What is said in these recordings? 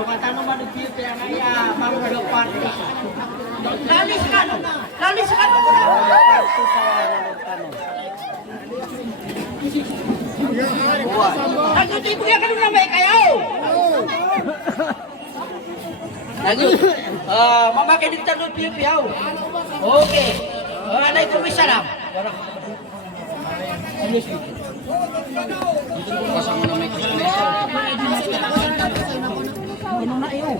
Tanong mo ng beauty ang kaya, mamulog party. Lalis ka na! Party sa tanong. Nagtutipog yan ka nung may kayo! Mamakinig tayo ng piyaw. Okay. Anay ko may sarap. Kasama na may kusuneso. Inong na iyo.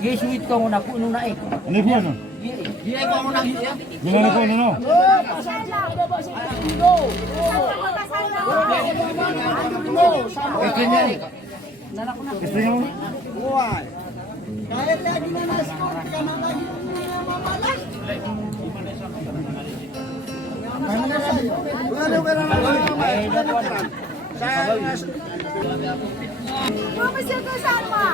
Yes, wait ko muna po. Inong na eh. Ano po ano? Hindi ko muna. Gimana po ano? Istrinya mo? Kahit lagi na na-score ka na lagi na mamalas. Pumasya ka sama.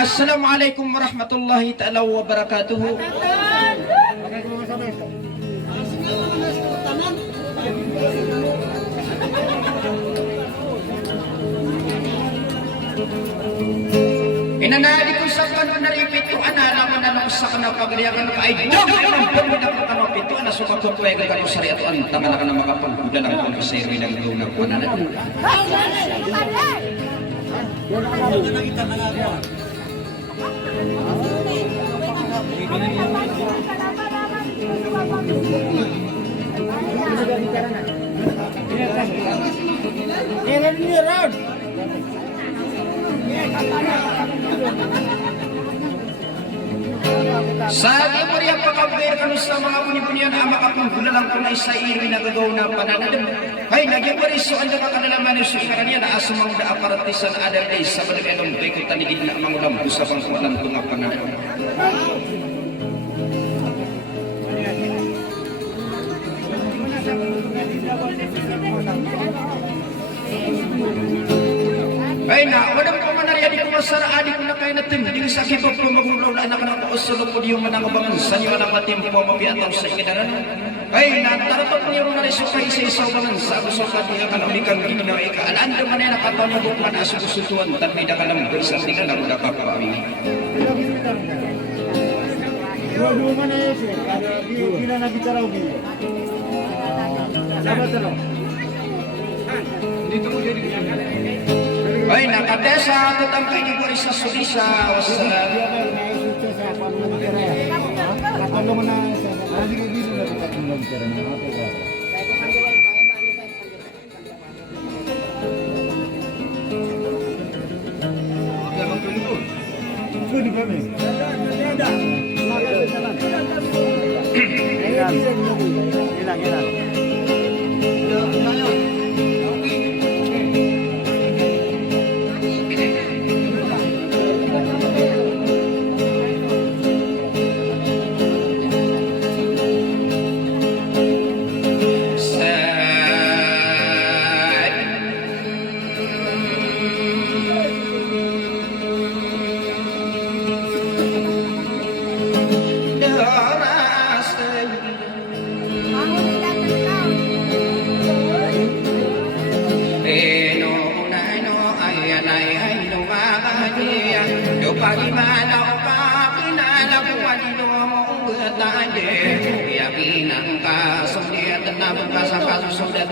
Assalamualaikum warahmatullahi ta'ala wabarakatuh. Inanali ko sa kanon na ripito, anala mo na sa kanang pagriyakan na ay dog ang pagmula ko kanong pito, na sumakutuwe ka kanong sari at ang tama na ka na makapagbuda ng kong kasayri ng iyong nagpunanan. Sa timur yang pagkabuir kanu sa mga puni-punian ama akong bulalang ko na isa iri na gagaw na pananalim. Hay nagyabari so anda ka kanalaman ni sukaran niya na asumang da aparatisan ada day sa balagayong baikot tanigid na mangulam sa pangkualan ko nga pananalim. Ay na, wadang pamanarya di kumasara adik na kayo natin. Di sa kipag lumagulaw na anak ng pausulog po di yung manangabangan sa inyo na matimpo mapiataw sa ikidaran. Ay na, taratot niyo na rin sa kayo sa isaw bangan sa agusokat niya kanamikan ginawa ikaalaan naman yan nakataw niyo bukan na asusutuan tanmi da kalam berisang di ka na ruda papawi. Dua mana ya sih? Bila nak bicara ubi. Sabar terus. Dito mo jadi. Ay nakatesa tutang kay ni Boris sa Sulisa. Wassalam. Kalau mana lagi gitu nak kita tinggal bicara apa ya? Itu di mana? Hilang.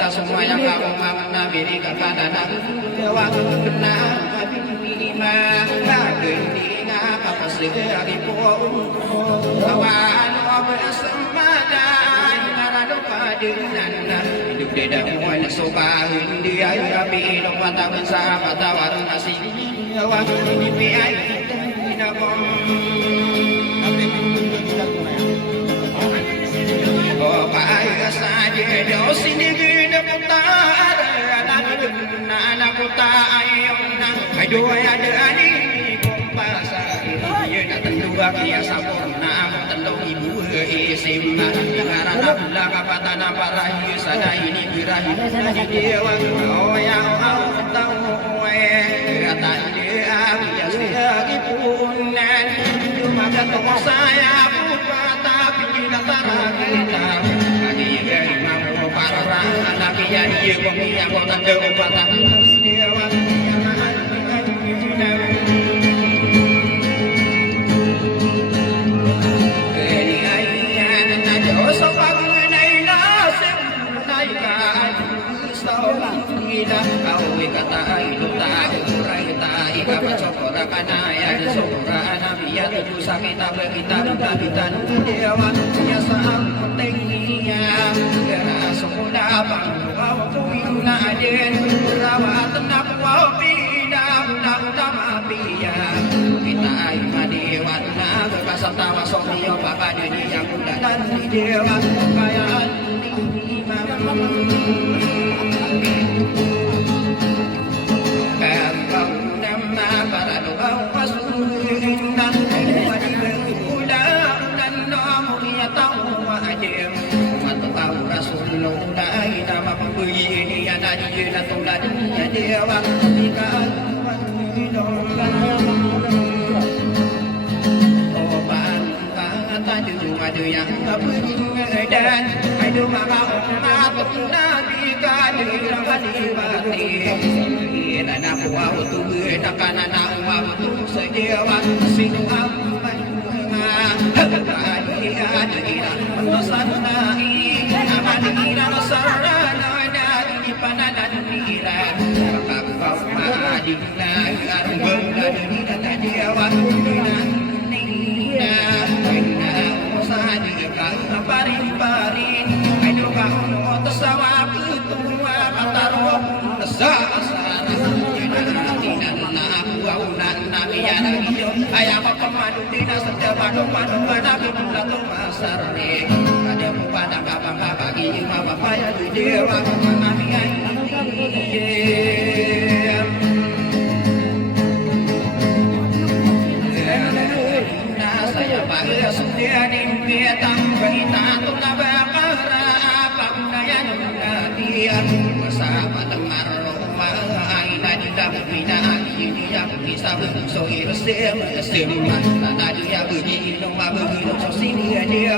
Semua yang kau makan nabi di kepada nabi dewa kenal nabi lima kageni ngapa pasti dari pohon kawan bersemada marado padunan hidup di dalam suka dia api lupa tahu sahabat tawaran nasi dewa ini piai tidak oh payah saja jauh sini anak kota ayam nang aduh ada ani kompasa ia nak tendua kia sampurna tendung ibu isim ngaran abla kapatana parai sana ini birahi dewa oh yang au tahu kata dia biasa ibunan cuma kata saya buka tapi tidak kita bagi imam para anak yang dia yang kota dewa dewa dewa kekayaan ayam pemadu tidak setiap madu nabi mulatul masarni ada pada kapang bagi imam bapak ya dewa nabi saya bangga sudah dimpiatang berita tuna bakara apa budaya dia bersama dengar rumah aina di dalam bina ini yang bisa bersoir sem tanah dia begini rumah begini sini dia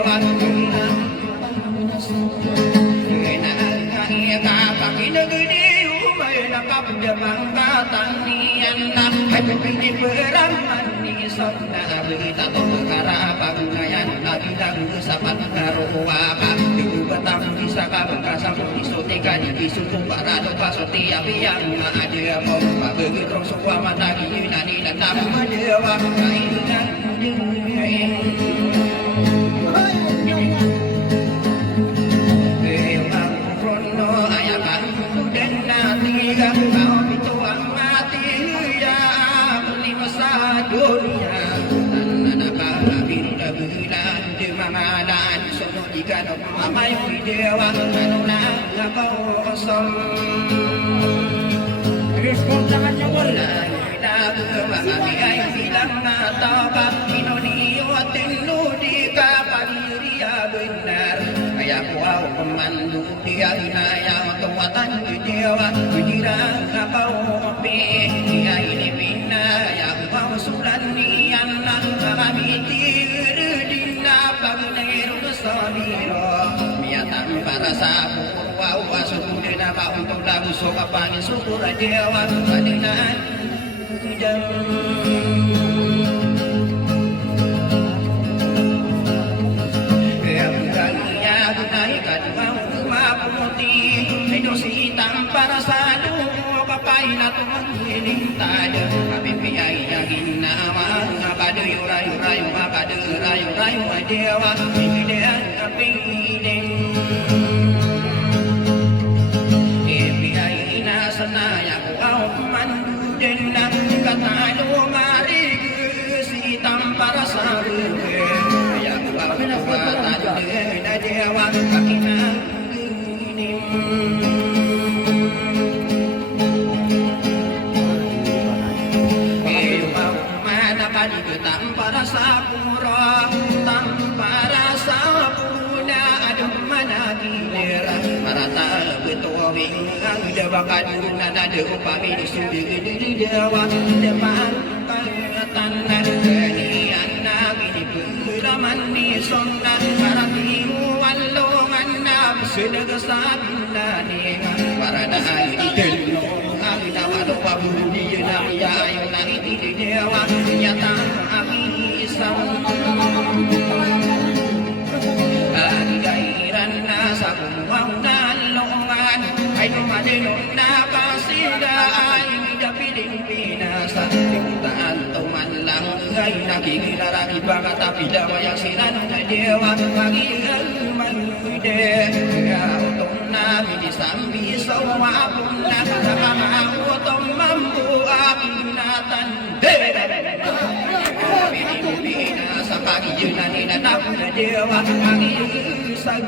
berita perkara apa gunanya nabi dan sahabat ngaruh apa ibu betang bisa bekas di soteka di bisutung para doa setiap yang ada mau begitu semua mata ini nani dan nama dewa kainan Amai dewa karuna kau kosong. Respon tangannya bola. Kami ay bilang natapa inoniyo tinu di kapaliria benar. Kaya kuau pemandu dia inaya tuatan dewa dirang kau pi dia ini bina ya kuau sulan nian kami tirudina pagneru sabiro miatan para sapu wau asudena ba untuk lagu soka pangin syukur dewa adinan jam para sadu papai na tumanin tayo kapipiyay na ginawa kapado yurayo rayo kapado rayo rayo dewa ibidean kapingin kapipiyay na sanaya ko au manduden na katalo mari sitam para sadu kaya ko patado na dewa kakina para sapura tanpa rasa puna adem mana gilera marata sudah bakal nada upami di sudah dewa depan tanah ini anak ini beraman di sonna marati walongan sudah kesabina nih para dahai di telung agda wadu pabudi ya ayo nanti di dewa nyata ami isam gairan nasa kumaunan longan ay tumadilong nakasida ay dapiling pinasa timutaan tuman lang ay nakikilaraki baka tapi damayang sinanong na dewa magigal manuide kaya utong namin isambi sa umapong na nakamautong mambu aking natande sa pagiyunan inatapon na dewa ang isang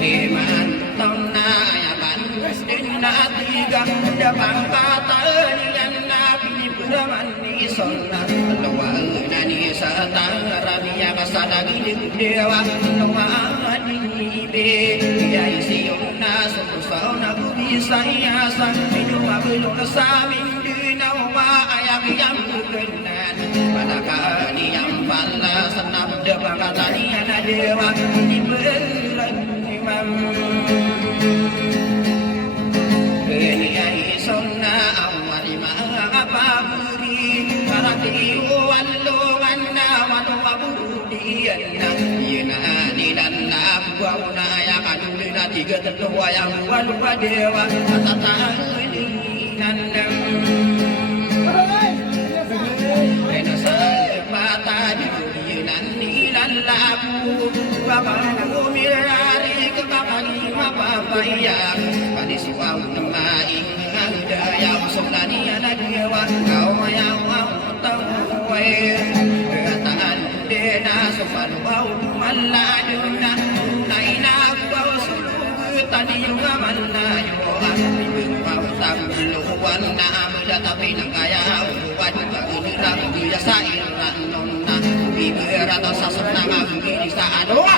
liman taon na ayapan din natigang dabang katalian na pinipuraman ni Sona alawa na ni sa taramiya kasadagin dewa alawa nibe kaya isiyong na susaw na kubisa iyasa inumagulo na sa amin ayam kenan pada kali yang pala senam dewa katanian dewa di belan imam ini ai sonna awali apa beri karati walongan watu abudian yena ni dan buana ya kadulina tiga tertua yang walu dewa tata nandam labu babamu mirari kebakani mapapaya pada siwau nemaing ada yang semlani ada dewa kau yang mau tahu keataan dena sopan wau maladuna naina kau suluh tadi juga malayo ibing mau tampil warna muda tapi nak kaya buat baguslah dia sairan nonna ibarat senang begini saat doa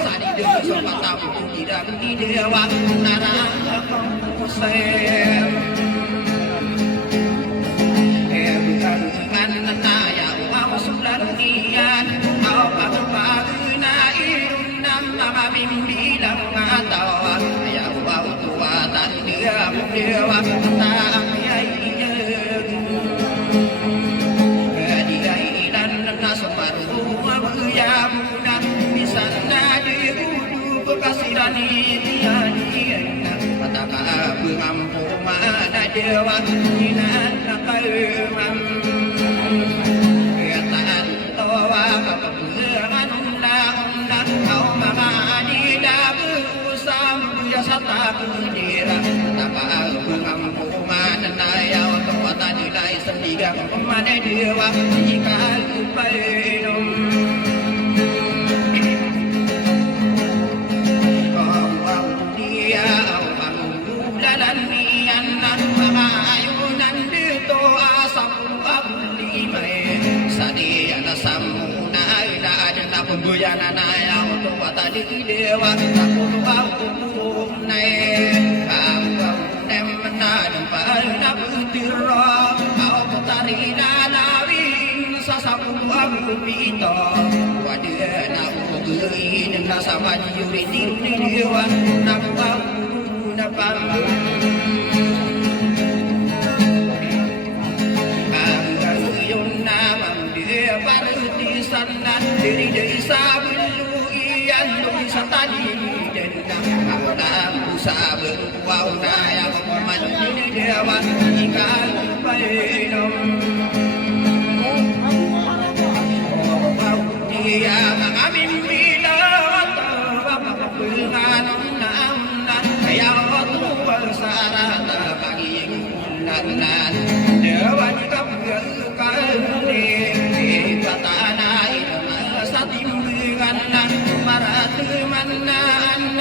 saat itu sempat tahu tidak dewa nara konsep bukan nana ya wow sudah nian kau pagpagna irunam nama bimbang atau ya wow tua tan dewa tak ayai kasirani tiada pataka mampu mana dewa inan kaumam ketaan tawa keperangan undang kau mamadi dabu usam ya sata kudira pataka mampu mana ya tawa tadi dai sendiga mana dewa jika lupainum pembuyanan ayah untuk watadi dewa takut aku naik kau nem menadam pada putira kau putari dalawin sasapu aku pito wadah nak beri dengan sama juri diri dewa nak aku dapat diri desa belu ian bisa tadi dendam malam usaha berwau naya mandi dewa ikan painom dia mengambil bila bapak penganon namna kayak waktu bersara bagi nan dewa jika berkali tanah timbangan maratu manna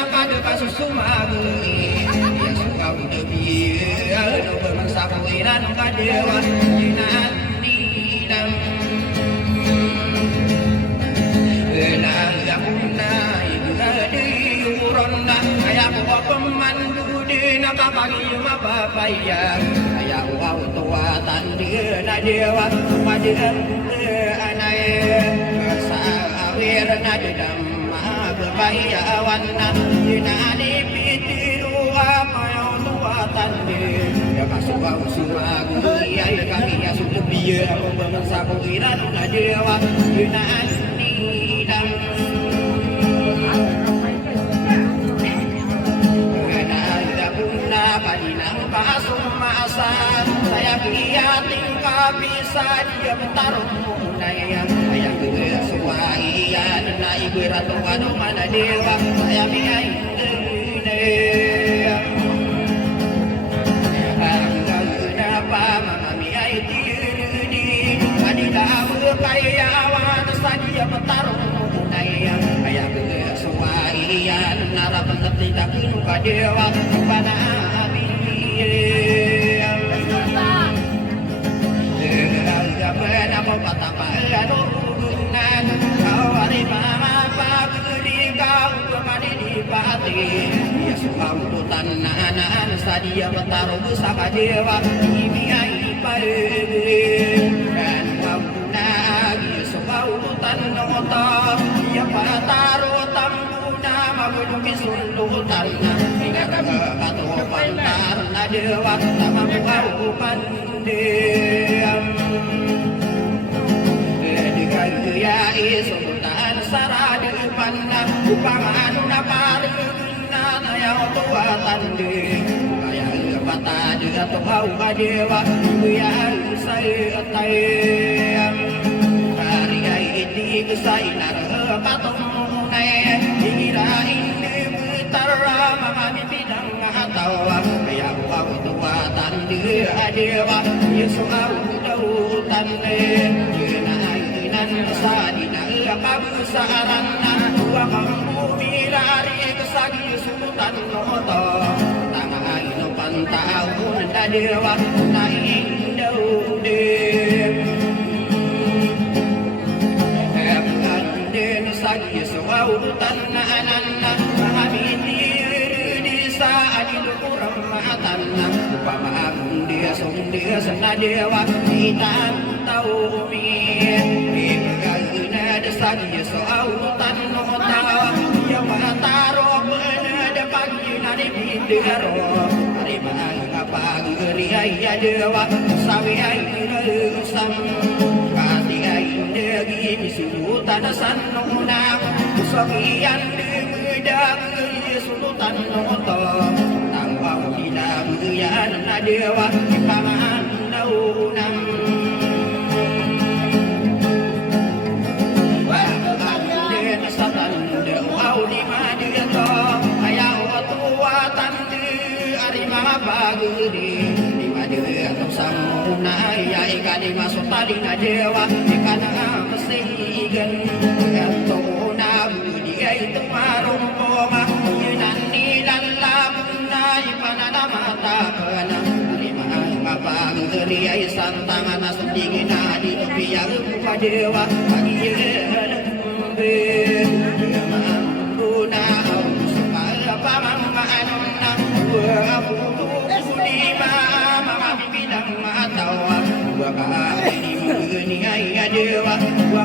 pada kasus sumagi ya suka debi ado bersakuiran kadewa jinan nidam elang yakuna ibu adi uronna pagi mapapaya Kaya uaw tuwatan dia na dewa Madem anay Sa awir na dedam Berbahayawan na Dinani pitiru Amayaw tuwatan dia Ya kasuaw suagu Iyay kami ya sudah biya Aku bermensaku iran na dewa Dinani idam Padinang pasung maasan Saya kiating kabisa Dia bertarung munaya Saya kesuaian Na ibu ratu wadong mana dewa Saya miai Kenapa mama miai diri Padinang berkayawan Sadia bertarung munaya Saya kesuaian Nara penting tak kenuka dewa Kepada Sadia bertaruh bersama dewa Imiai paling Dan kampuna Sebau hutan nota Dia bertaruh tampuna Mabuduki sultan Hingga katu pantar Dewa sama bau pandiam Dengan gaya sultan sarade panna Upangan naparina Nayau tuatan di Pata juga tuh dewa Gaya saya tayam Karya ini saya nara patung Naya dikirain Tara mami bidang atawa Kaya uang tuatan dia dewa Yesu au dautan Jenainan sadina kabesaran Dua kampu mirari kesagi sultan noto Tangan ino pantahun da dewa Naing daudem Kepanden sagi Yesu au tananan dia sana dewa kita tahu mi berguna desa dia soal hutan nota yang mataro pada pagi nari bidaro hari bangga pagi ria dewa sawi air sam kati air degi misiu tanasan nona usahian dedak sultan nota Yan dewa paman daunam Wa'adin satan dewa di madito Ayaw tuwatan di arima bagudi Di madito samuna Iyay ka di masuk tali na dewa Ika na masigan Ito na budi ay tumarong poma Yunan nilan labong na ipananamata Pangeriai santangan asendingin adi biar padewa pagi lembe mamuna supaya paman maanuna aku di mama bidang matawa gua kali ini ayah dewa gua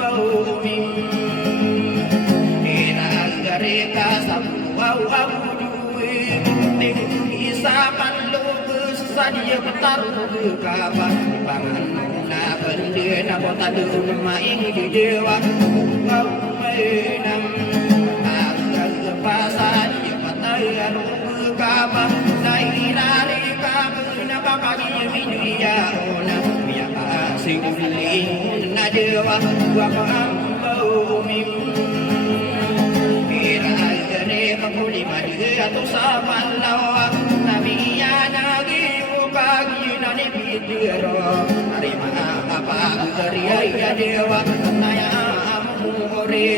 bau min ina gareka sabu aku duwe bisa panlu Sadia bertaruh ke kabar Pangan na bende na bota duma ing di dewa Kau menam Agar lepasan Dia patah ke kabar Na irari kabar Na bakagi minya ona Biya kasing uling na dewa Gua pangambau mim Ira-ira kapuli madi Atau saban lawa Nabiya nagi Pagi nani bidiro Hari mana apa Ria dewa Naya amure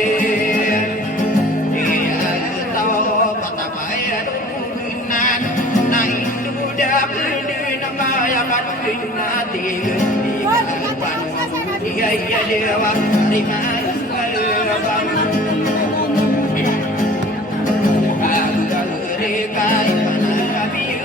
Dia tahu patapaya Dunan Na indu dapin Namaya kaduin nati Dia dewa Hari mana Agak reka Ipana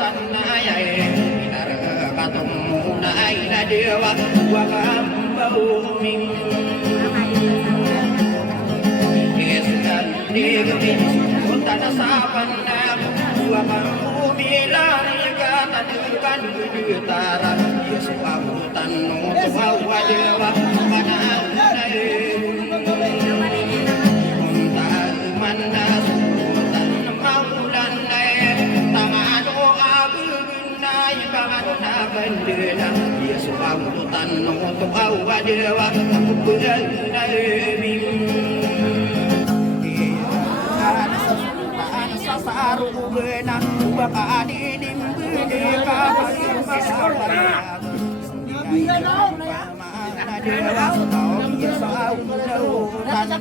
hutan ayai Inara katemu nai na dewa Wakam bau ming Yesudan digabin hutan sapan na Wakam bumi lari kata dekan gedutara Yesu hutan nutu hawa dewa Panang nai Bandera Yesu hutan nutu hawa dewa Kupulan nabi Sasaru bena baka didim bideka pasapara dewa Yesu hutan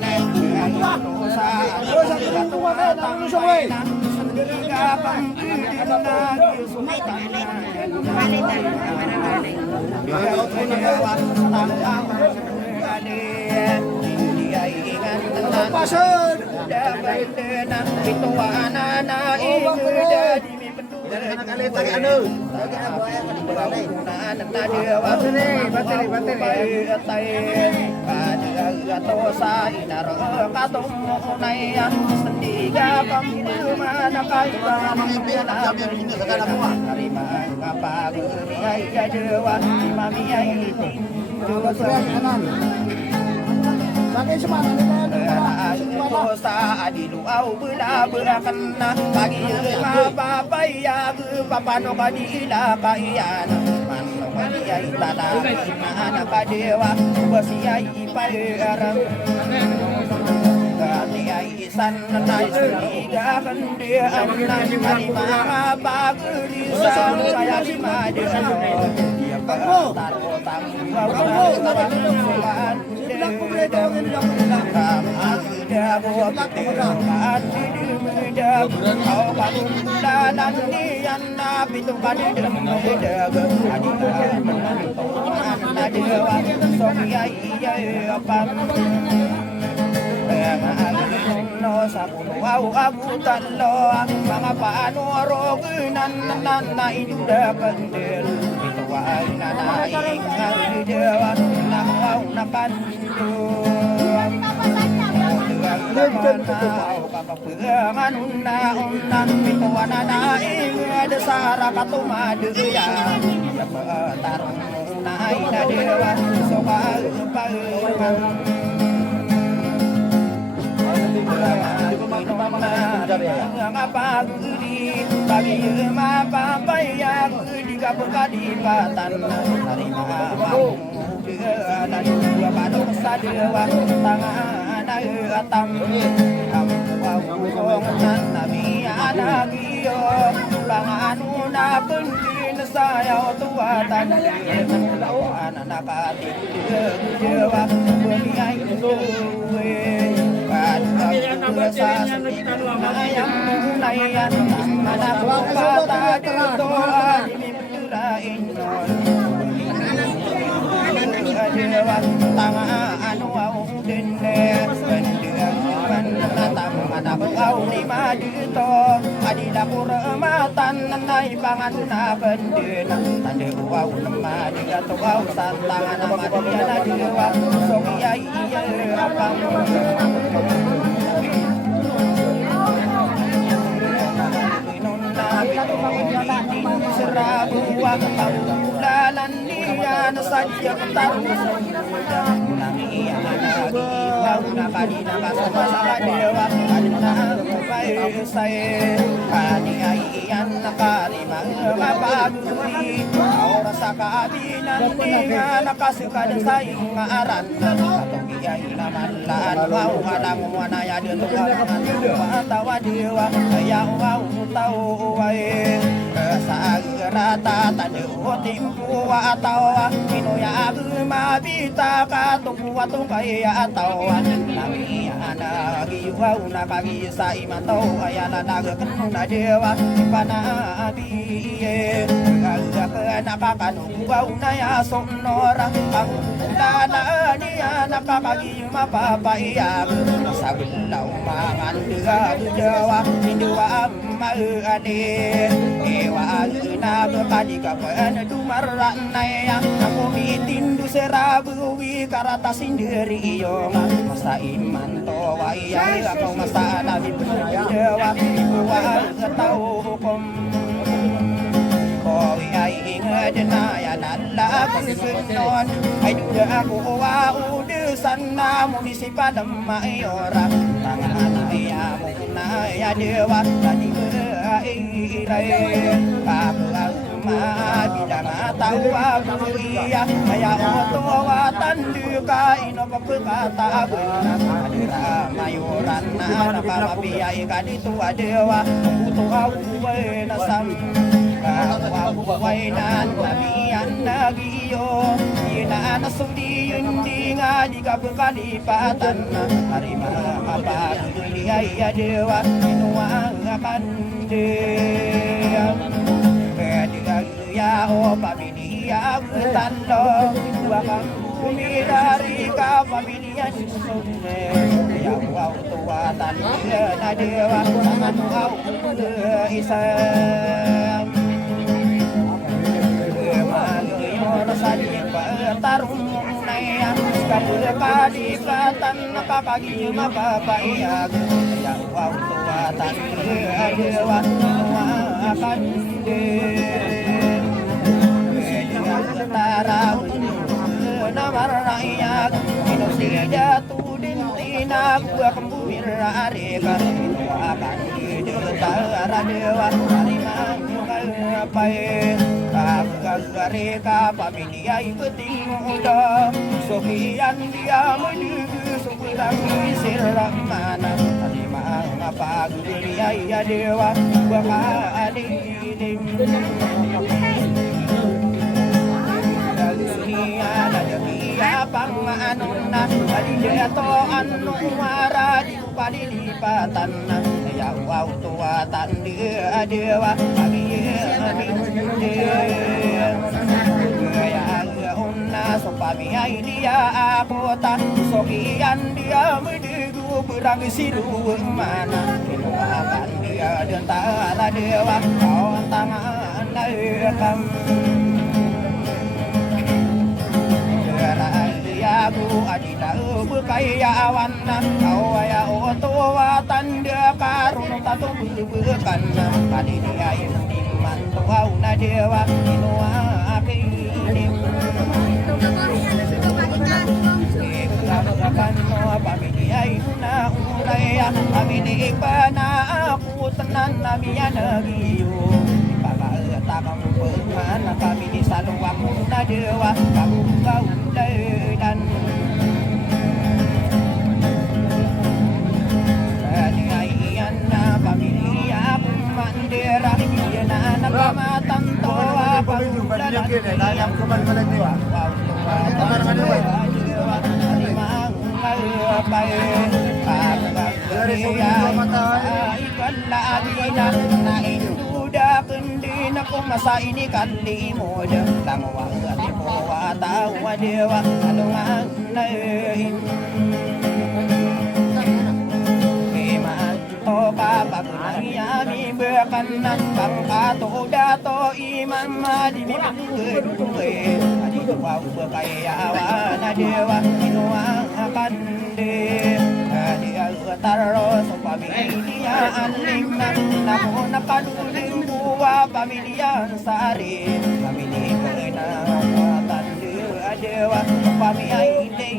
Dosa adilu au bela berakana bagi apa paya papano kadila kayana mano kadia itala mana kadewa basiai ipairang katiai isan nai suliga kandia anna kalima baguri saya lima desa dia taro Aku talo mga paano rogunan na inuda kandil ito ay nanaing ang dewa nakaw na kanto kapapurang unang ito ananaing desara katumadaya tarong unay na dewa so kaupang ngapagudi bagi mapapaya di kapukadipatan harima mau dan dua padong sadewa tangan atam kamu nabi anagio panganu na pentin saya tua tan anak dewa beliai Nayan mana bata doa ini betulain dewa tangan anu au dene pendewan natam mana au ni majuto adila kurmatan nai pangan na pendena tande au nama dia to au santangan nama dia dewa sokia iya apa Serabuah kaulalan niya nasadya tarus Nangia lagi Mauna kanina kasama dewa Kanina upay say Kaniayan nakarima mapaguri Aura sa kaabinan niya nakasukan sa ingaran Katugiyay naman laan Wow alam mo na yan yung matawa dewa Kaya wow taway sa rata tanu timpu atawa minuya mabita katuwa kaya atawa nami anagi wa una kagi sa imato ayana nagakuna dewa panabi kaga nakakanu wa una ya sonora ang dana niya nakakagi mapapaya sa bilaw mangan dewa hinduwa maade ewa bekadi kapan dumaran naya aku mitindu serabu wi karata sendiri iyo masa iman to waya aku masa nabi dewa ibuwa tahu hukum kowi ai ingedna ya nalla kusunon ai duda aku wa ude sana munisipal mayora tangan ya muna ya dewa tadi irai ma bidang tahu aku iya kaya oto watan duka ino pepekata benar adira mayuran na kapapiai kaditu adewa uto aku nasam aku wainan nabian nagiyo ina nasudi yundi ngadi kapekalipatan harima apa dia iya dewa inua akan dia ya o pamilia tando wakam kumidari ka pamilia sunne ya wa tua tanda na dewa sangat au isam mayo saling tarung naya kabul kadikatan nakakagi mapapaiya ya wa tua tanda dewa akan tara namaraya inusija tudin tina gua kembumir areka itu akan didetara dewa harimang kapai kagareka pamilia ikuting udah sokian dia menuju sukulang isir ramana harimang apa gulia ya dewa gua kadidim panganuna dia to anu wara di palilipatan ya wau tua dia dewa pagi ya unna sopami ai dia akota sokian dia medugu berang siru mana akan dia dentara dewa kawan tangan lekam aku adina bekaya awana kau ya oto watan dia karun tatu bekan adini ayu diman tuau na dewa inua apinim akan no pamilia na uraya pamili pana aku tenan namanya nagiyo takam pengan kami di saluang na dewa kamu kau dan kaniaian na pamilia mandera yana nakamatan toa pagulan layang kuman dewa kamar dewa limang pai pagkariya ikan laabina na induda kendi na kumasa ini kandi mo lang wagati po watawa dewa alungan na imanto kapaglayami bekanan pangkato dato imam madimi panggeduwe adito wau bekayawa na dewa inuwa kande dia taro so pamilya alimna namo nakaduling buwa pamilya sari pamilya pena tande adewa pamilya ide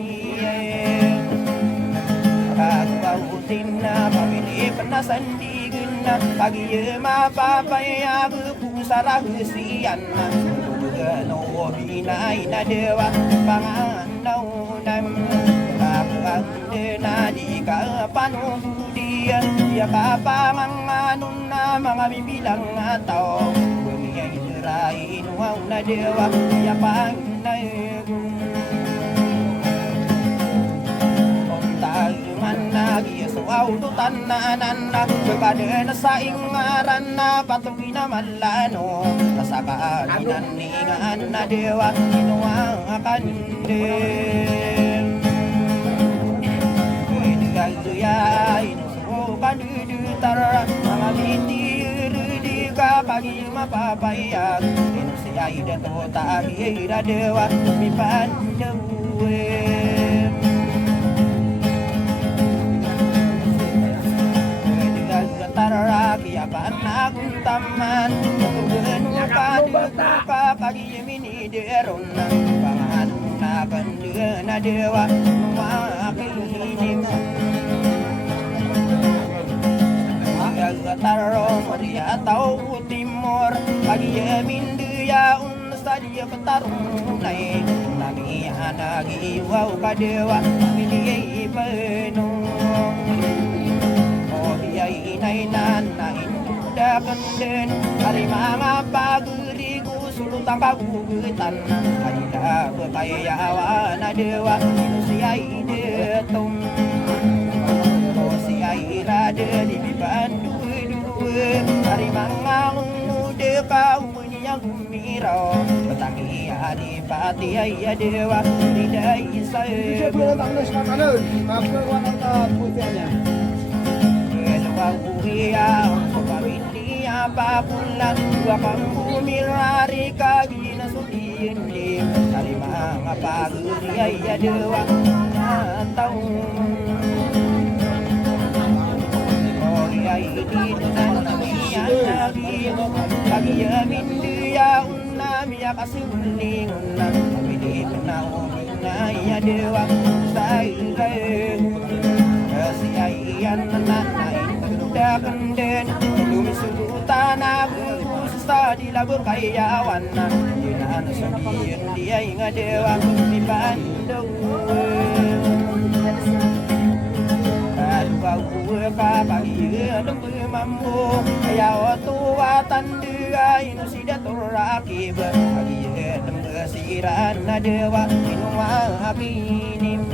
kautin na pamilya pena sandigna pagi mapapaya pusara husian no binai na dewa panganau nam na di ka panudia dia kapanganun na mga bibilang tao bumiyay rai nuaw na dewa dia pangnaygun kontaluman na giyaso aututan na ananda kepada na sa ingaran na patuloy na malano nasakaaginan ningan na dewa inuang akande ya inu so kadudu tara mga bintir di ka pagi mapapayag inusiyay dato tahi radewa mi pandawen taraki apa nagun taman kugen ka ka pagi mini deron pangan nakan na dewa makinim Tarong dia tahu timur pagi mindu ya sadia petarung nai nami anagi wau kadewa mili penung oh dia inai nan inda kenden hari manga pageriku sulutang pagugetan ada bekayawan dewa manusia ide tung oh si aira de di bandu hari mangang muda kau menyang gumiro Petangi adipati ayah dewa Ridai saya Kelua uria Pamini apa pulang Dua kamu mirari kagina sudindi Hari manga paguri ayah dewa Tahu ini lagi ya mindu ya unami ya kasih uning unang pilih penau ya dewa saya kasihan nanai udah kenden dumi sultan aku sadi lagu kayawan jinan sedian dia ingat dewa di Bandung Bau pagi dembu mambu ya tua tandua inu sida turaki bagi dembu siran dewa inu makinim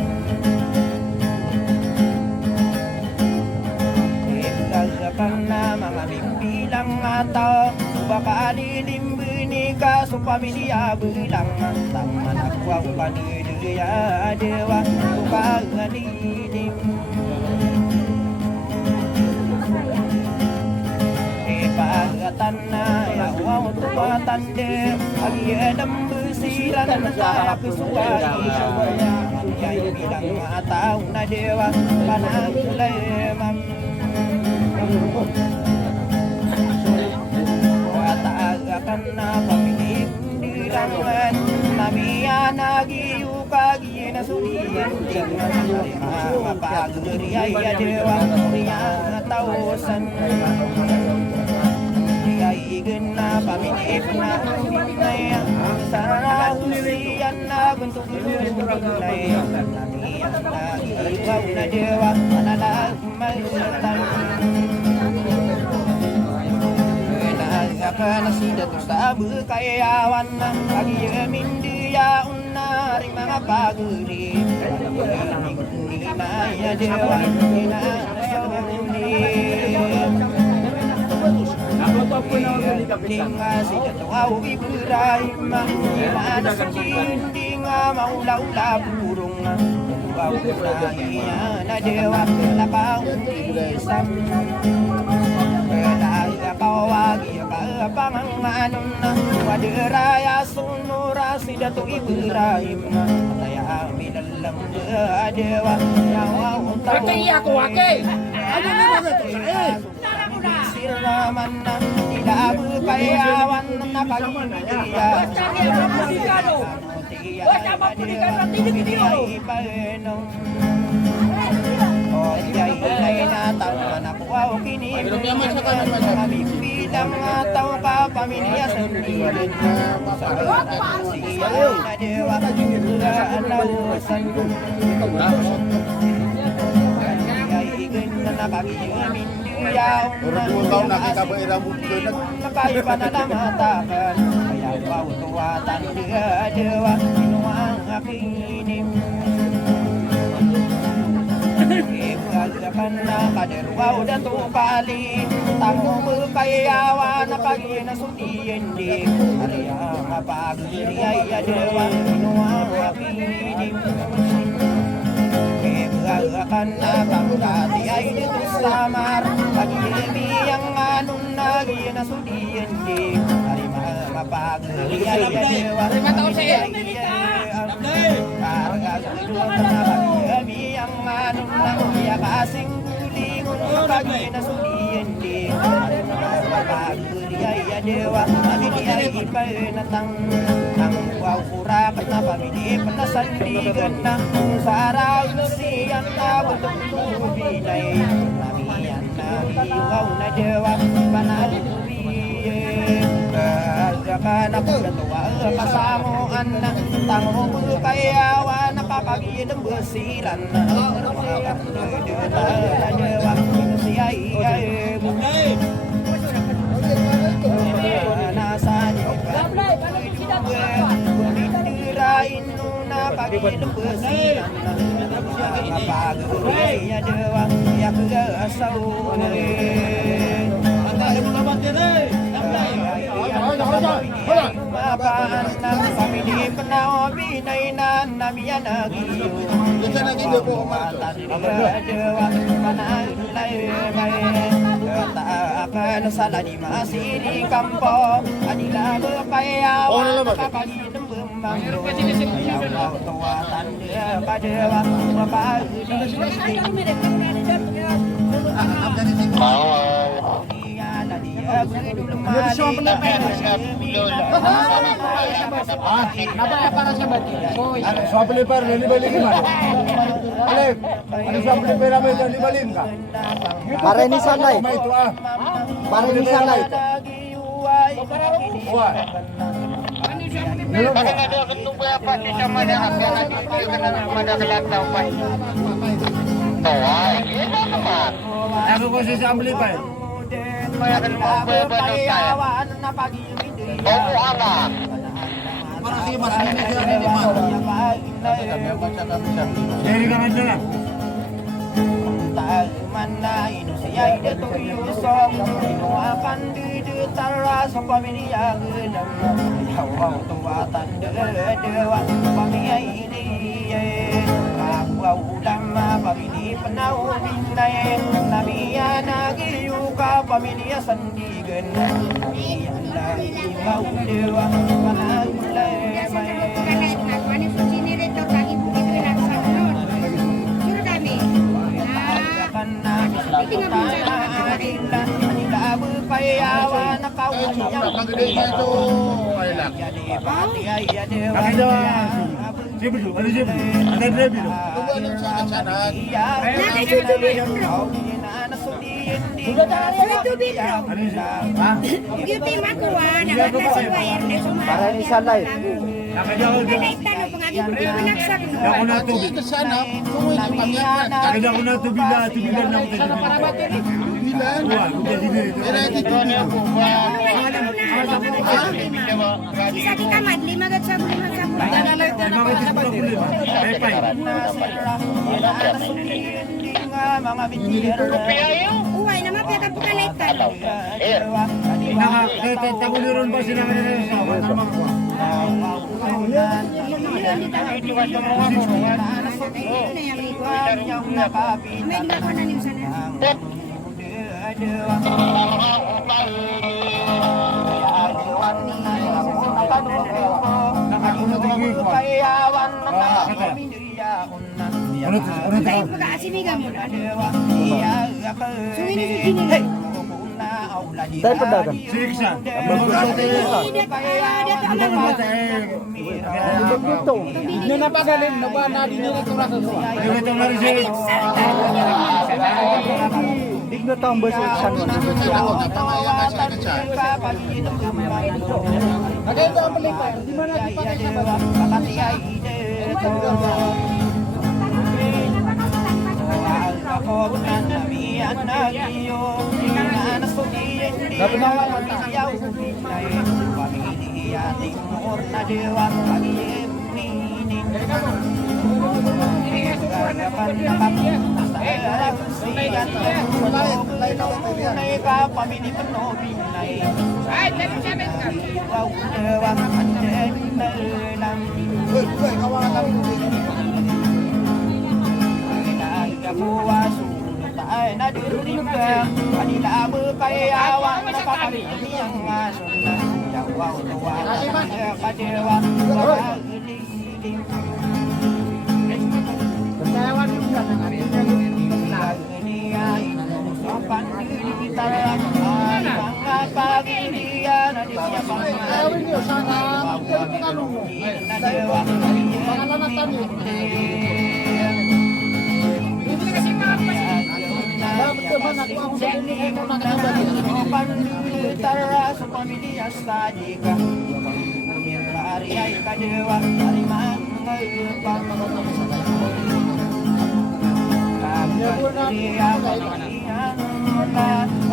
karena mama bilang atau bakali limbuni kasupami dia bilang taman aku dia dewa bakali tanah ya wow tua tande pagi dembu siran tak kesuai ya bilang atau na dewa panang lemam watagan na pamilik dirangan namia nagi ukagi na sulian dengan paguri ya dewa ya tausan Igena pamini na binaya sarah usian na bentuk binaya nami na iwa na dewa manala maitan na kana sida tusabu kayawan pagi mindu ya unari mga paguri ni ya dewa na Dinga si jatuh Ibrahim Ada sedinding maula-ula burung Dua Ibrahim dewa Lapang isam Kedai kau wagi panganganun Wadiraya sunura si jatuh Ibrahim Mataya milalang dewa Nyawa utang Ano na ba ito? Siraman tidak berkayawan nakalimutia oh jai na taman ako kini kami bilang atau ka pamilya sendiri siya na dewa alasan nakakiyumin ya orang 2 tahun nak kita berirambut ke kayu panamatakan kaya kau tuatan dia dewa inuang akinim Karena kader wau dan tu kali tamu berkayawan pagi nasudien di area pagi ya dewa inuang akinim karena bangkati ay itu samar pagi demi yang manong nagi na sudiyan di Ari mga pag-iya dewa Karga sulo na kami ang manong nagi kasing kulingon pagi na sudiyan di Ari mga pag-iya dewa Kami di ay ipainatang ang wawura ka na pamili panasandigan na sarang siyan na walang binay namiyan na iwaw na dewa panalubiye ka na kagatuwa kasamuan na tango mo kayawa nakakagin ang basiran na dewa siya iya nasa Bumindirain nuna pagilong besiran Kapag-uwi ya dewa ya kegasaw Mapaan ng pamili panawabinay na namiyan nagiyo Matan niya dewa panalay Akan salah di masiri kampo Adila berpayawan Kakaginam bembangdo Ya Allah tuatan dia kadewa Mapagi Sa pelipar, nalibalin ka man. Alep, ano sa pelipar namin, nalibalin ka? Para ni Sanay. May ito ah. Para ni Sanay. Uwa. Nilo mo. Ako ko sa pelipar. Berpayawan na pag-ibig Para sige, mas hindi ka rin man. Seri ka man dyan ah. Taguman na inusiyay dito yusong Inuakan di tara sa pamilya genang Yawaw tuwatan dewa pamilya ini Kapwaw lama pamilya panawin na Namiya nagiyuka pamilya sandigan Namiya nagimaw dewa panawin Payawa na kawunyang Siyempre, ano siyempre? Ang nag-review no? Ano yun siya? Ha? Para ni Sanay. Nakadya ko dyan. Ako na tubig. Nakadya ko na tubig na tubigan na ako dyan. Uwa, kung dyan dito. Isa di kamad, lima gat sabon, lima sabon. Mga gusto ko problema. Pay-pay. Uway na mapiyatan po kalaitan. Taguliron ba sila kanina sa awan na mga kwa? May di ako na niyo sana. Ay, pagkaasinigan mo na. Sungin na si Ginil. Tayo padagan. Siliksan. Dito. Hindi na pagaling. Naba na din nila ito na sa Ito ito na rin siya. Di na taong ba sa San Juan? Nakita ang palipay. Di man natin patay sa na diribang kanila berkayawan nakakaliang anon yawa tuwa kadewa Percayawan juga dengan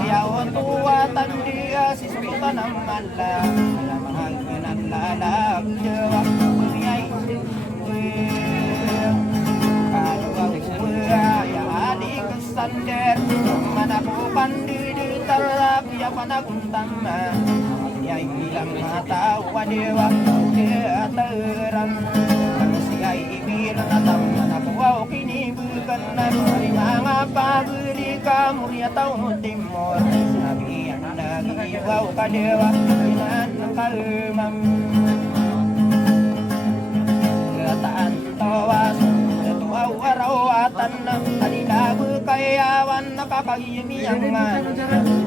Ayaw tuwatan dia si sultan ang mala mahal ng lalag jawa Uyay ya adik sander manakupan di tarap ya panaguntama ya bilang mata wadewa dia teran siya ibilang atam manakuwa kini bukan dari mga pagri kamu ya tahu timur nabi yang lagi wow kadewa inan kalmam kataan tawas tuwa warawatan kanina berkayawan nakakayami yang man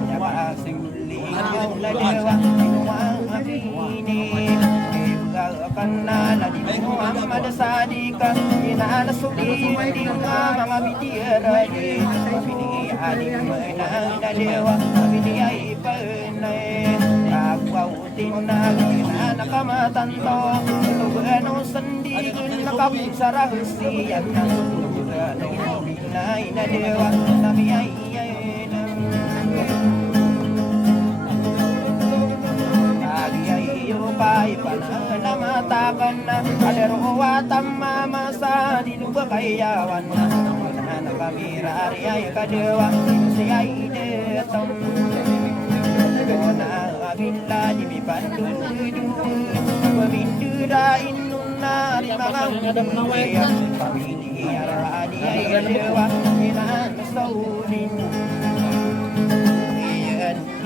ya pasing lingaw na dewa inuwang ini kanana di Muhammad Sadika inanasuli di mga bitira di adik menang na dewa biniyay panay nagwautin na ginanakamatan to tugano sandigin nakapsara siyan na tugano binay na dewa namiyay Pai panamatakan na kaderuwatan mamasa di lupa kayawan na kamirari ay kadewa siya idetam na abila di bipandun pamindura inuna di mga udaya pamiliyara di ay kadewa inan saunin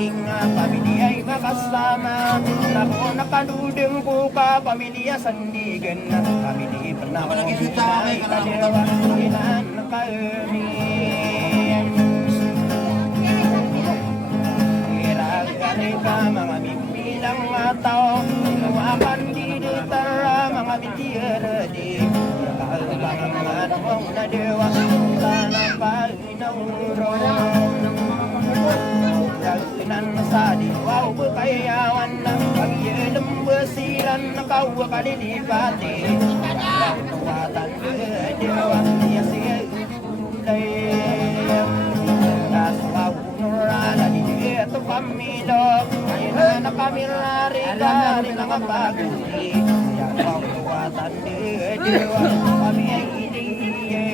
Inga pamilya ay makasama Nako nakanudeng buka pamilya sandigan Pamilya panahon ay kadewa Inan kami Iragari ka mga mimpilang mataw Inuwakan di ditara mga bitira di Kalbang mga namong na dewa Sana pa inaurong Kalsinan sa diwaw berkayawan Pag-ielem besiran kau kalilipati Tuwatan berdewa Ia siya ulay Naswaw nurala di dito pamilo Ayun na kamirari kari mga paguli Yawaw tuwatan berdewa Kami ay iliye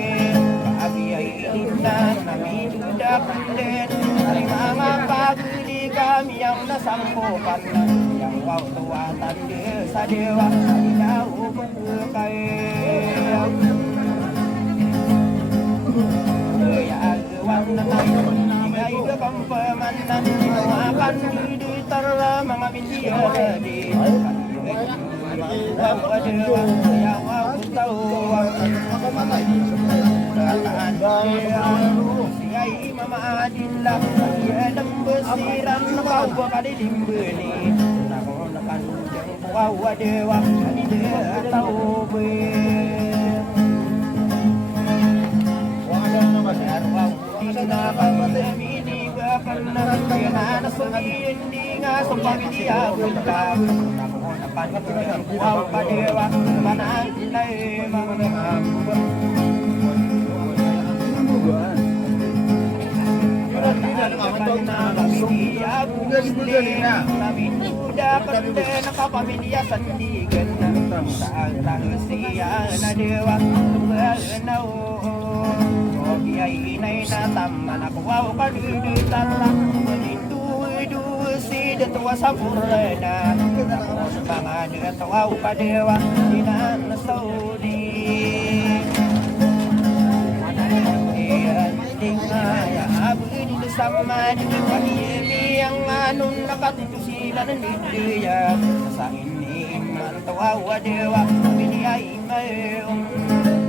Kami ay ilinan Kami dudak ulit Dari mga paguli kami yang nasampukan Yang wow tuwatan sa dewa Ilaw berkaya Kaya agawang na tayo Hingay kapampaman Makan di tara mga bintiyara di Wow dewa Kaya wow tawang Kataan Siya'y mamaadin lang Pag-iadang besiran Nakawa kalidimbeni Nako nakanudang buwawa dewa Kanida taubi Narwaw di nakapamini Bakan na Kaya nasuliin di nga Sa pamilya Gulag Nako nakanudang buwawa dewa Mananilay mga Nakapamilya sandigan Sa rahasia na dewa Tuganaw Biyay inay na tama Nakuwaw ka dudutara Manindu si datuwa sa purana Mga datuwaw ka dewa Inan na saudi Iyan tingaya sama pagi yang anun nakatusilan di dia sa ini mantawa dewa piniyay mayong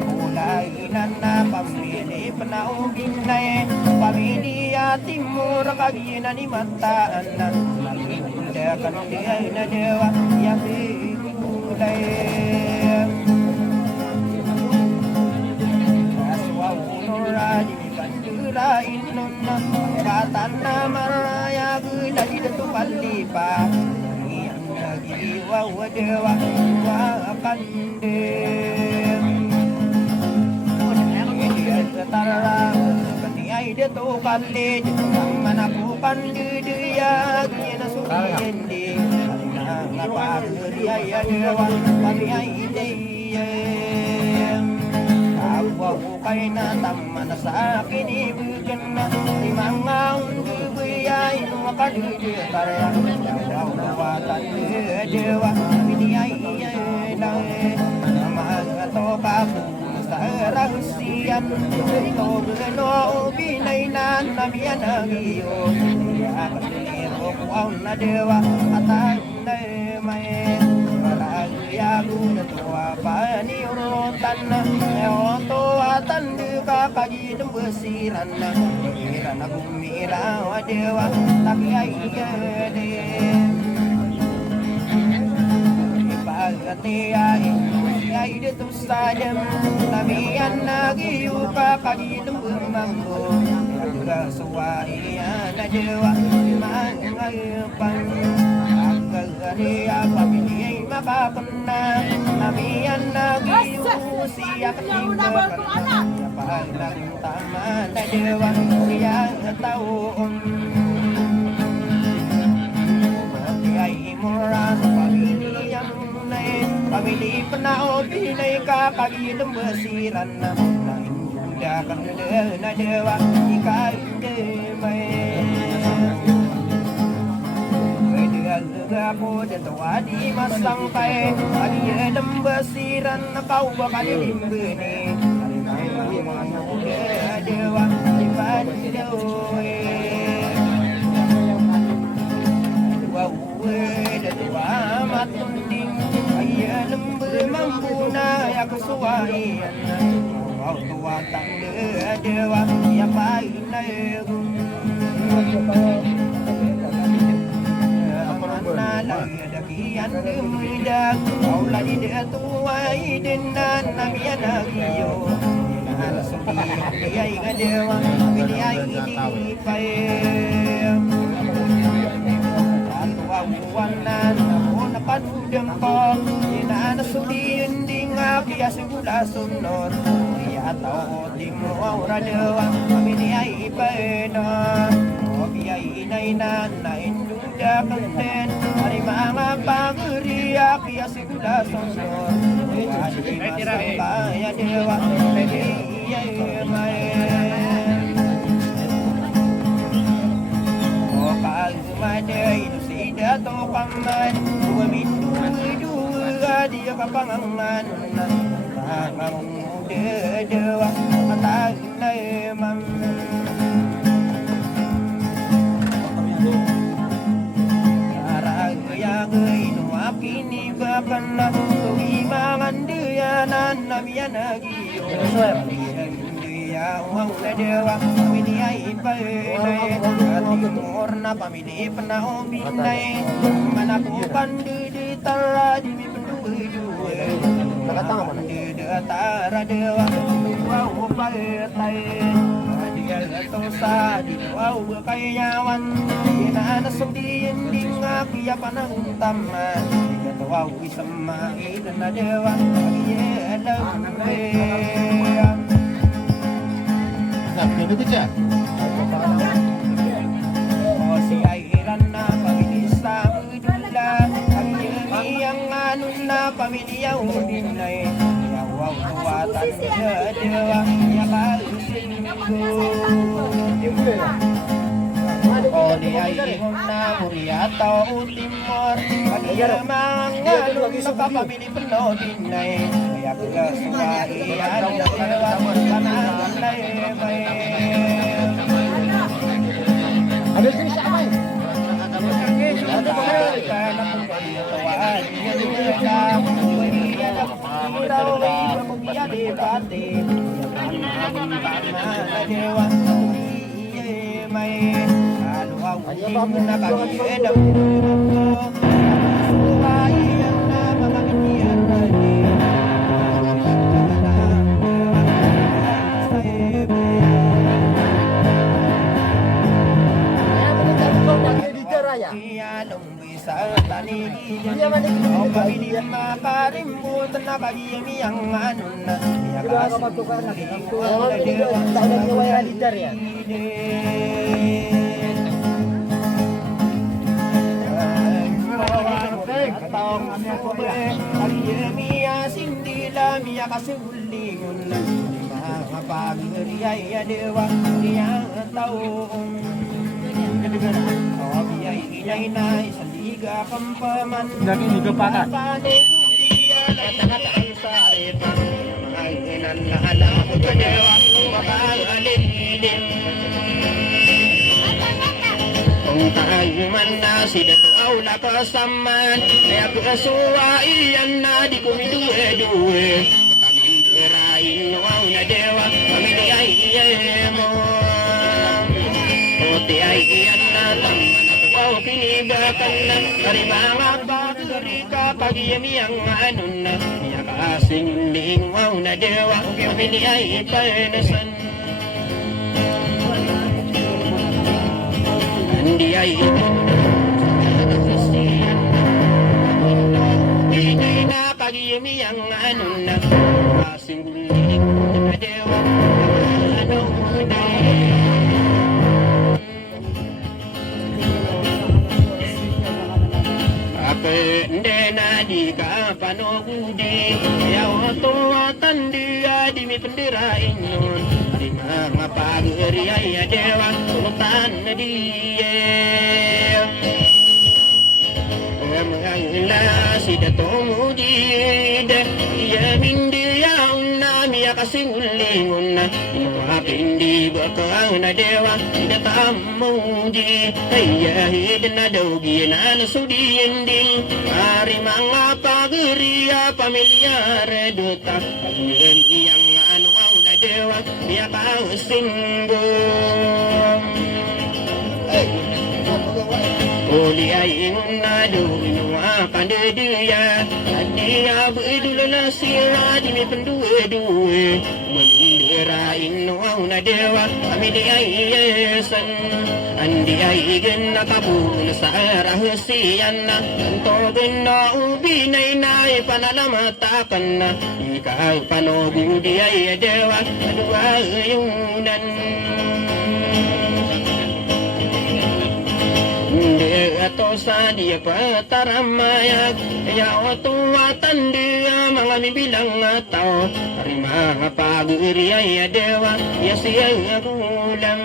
kulay na pamili panaubinay pamilya timur kagina ni mataan na laginda kandiay na dewa yabi kulay aswa unuradi kandura inun katan na maraya gulay datu palipa yang lagi wadewa wakandem Tara, kaniay dito kalid, ang manapukan diya, kaya nasulihin di, ang napagriay ayawan, kami ay ideyem. Kapwa ko kay natama na sa akin, ibigyan na, di mga undugoy ay numakadidi, tara, daw nawatan diya, kami ay iyaylay, ang mga toka ko, sa rahusian ito gano binay na namiyan ang iyo kaya kasiliro ko ang nadewa at ang naimay malagyago na tuwa pa ni urutan na eoto at ang kakagidang besiran na mira na bumira wa dewa takiyay iyadin ipagatiyain ay dito sa jam namiyan nagiyuka kagilong bumanggo nagkasuwaiya na dewa mangayupang agagariya pamiliyay makakuna namiyan nagiyu siya katinggakan yapag ng tama na dewa siya taon ay imuran pamiliyang pamili panao pinay kakagilong besiran na nainda kang na dewa ikainde may pwede agagapo dito adi masangkay agilong besiran na kauba kalilimgini alimay mga dewa ipandoy wawe dua matunding ayan mamuna ya kesuaian au tua tang dewa ya painay amana lagi dakian demudak au lagi de tuai dinan namian agiyo na subi ai gadewa pilai ini pai wawanan ako napadudang ko inanasuliin di nga kaya sigula sunod kaya tao di mo aura dewa kami ni ay ipaena o kaya inay na induda kanten ari mga pagriya kaya sigula sunod kaya di masakaya dewa kaya iyay maen o pagmaday dato paman wamindu duga dia kapangangan nangong dewa matagay mam aragayagay nuakini bakana tuwimangan diyanan namiyan agiyo wang dewa pamili ay ipainay timur na pamili panaubinay manakukan di tara di penduwe nakatanga mo na di tara dewa wow payatay dia to sa di wow kayawan inanasong diin di nga kaya pananguntaman di to wow isama na dewa iya alam Ano ka dyan? O si Airan na pamilisa mudula ang yang anun na pamilya ubinay yawaw tuwatan niya dewa yakalusin ko o di ay ihon na muriata o timor pagiyamang anun na kapamili panodinay kaya kagasuwaian na kalawat pananay may Ada sini siapa ya? Editor aja. Dia mana editor ya. Dan ini kepakan. Sidatu aula kasaman ya kesuwa iyan na di kumiduwe kami rain na dewa kami ay mo oti ay iyan na taman at kinibakan na karimanga bagari ka pagiyami ang anon na ya kasing lingwaw na dewa kami ay panasan hindi ay Inay na pag-iami ang ano na kasing guling na dewa ano na Apende na di ka panogudi Yaw to atandi di mi pendirain nun Di mga pag-iri ay dewa tulutan na di Mga sidatong udid Iya mindi yaon na miya kasing ulingon na Inuwakin di bakang na dewa Idatam mo di Kaya hidin na daw gina nasudiin din Mari mga pagiriya pamilya reduta Pagyan iyang ano na dewa Miya kasinggong Uli ay ingon na doon pandedia Adia beidulala sira di mi pendue-due Menindera inuaw na dewa Kami di ay yesan Andi ay gena kabun sa rahasian na Antogen na ubinay na ipanalamatakan na Ikaw panogu di ay dewa Adua yunan Ato sa dia pataramayag Ya oto atan dia mga bibilang tao Ari mga pag-iri ay dewa Ya siya gulang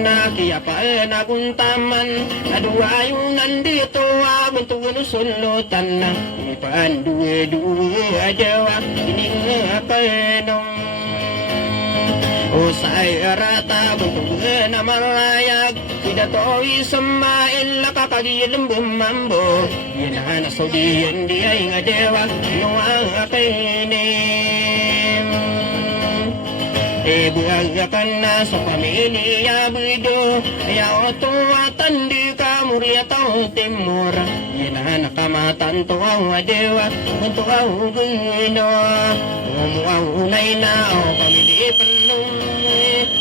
Nakiya pa naguntaman Adua yung nandito Abuntungan usulutan na Ipanduwe-duwe dewa Ini nga pa nung Usay rata bentuk na marayag Tidak to'i samain laka kagilem bumambo Yan na saudiyan di ay nga dewa Nuang akainim Buagakan na sa pamilya bido Ayaw tuwatan di ka murya tao timur Yan na kamatan tuwaw nga dewa Tuwaw gino Umuaw unay na o pamilya penung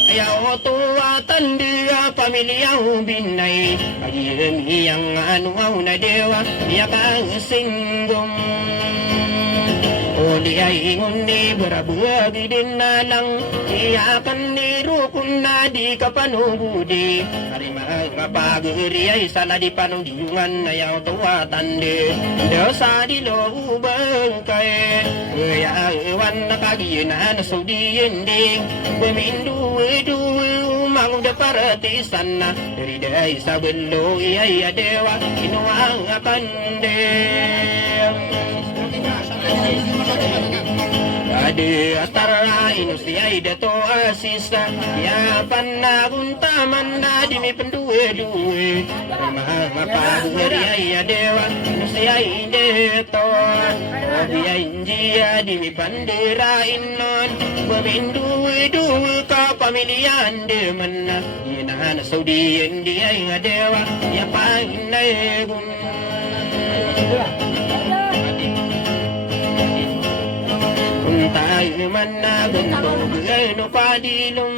Ayaw tuwatan dia pamilya binay Pagiyam iyang anuaw na dewa Iya kang singgong O di ay ingon ni berabuagi din na lang Iya kan ni rukun na di ka panubudi Hari mga pag-iri ay sala di panudiyungan Ayaw tuwatan di Dosa di loobang kay Kaya iwan na kaginan na sudiyin ding Buminduwe-duwe umang da paratisan na Dari day sa belo iyay adewa Inuang akandeng Ade atara inusiay dato asista ya panaguntaman na di mi penduwe-duwe mga paguri ay dewa inusiay deto biya injiya di mi pandira inon baminduwe-duwe ka pamilyan de man ina saudi indi ay dewa ya panay gun tayo man na gandog no padilong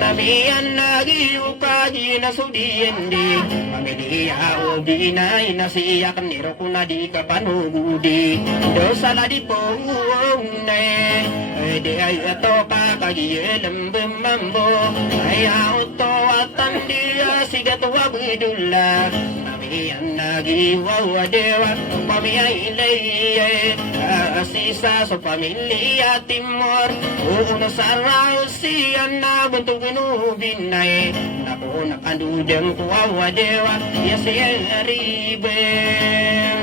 namiyan nagiyo ka di na sudiendi pamilya o binay na siyak niro ko na di ka panugudi do sala di po uong di ay ato ka kagiyelem bemambo ay auto at tandiya sigato abidula namiyan nagiyo dewa pamiyay ilay asisa sa pamilya timor uuna sa rausiyan na buntong ginubinay naku nakandudang kuwawa dewa yasiyang aribem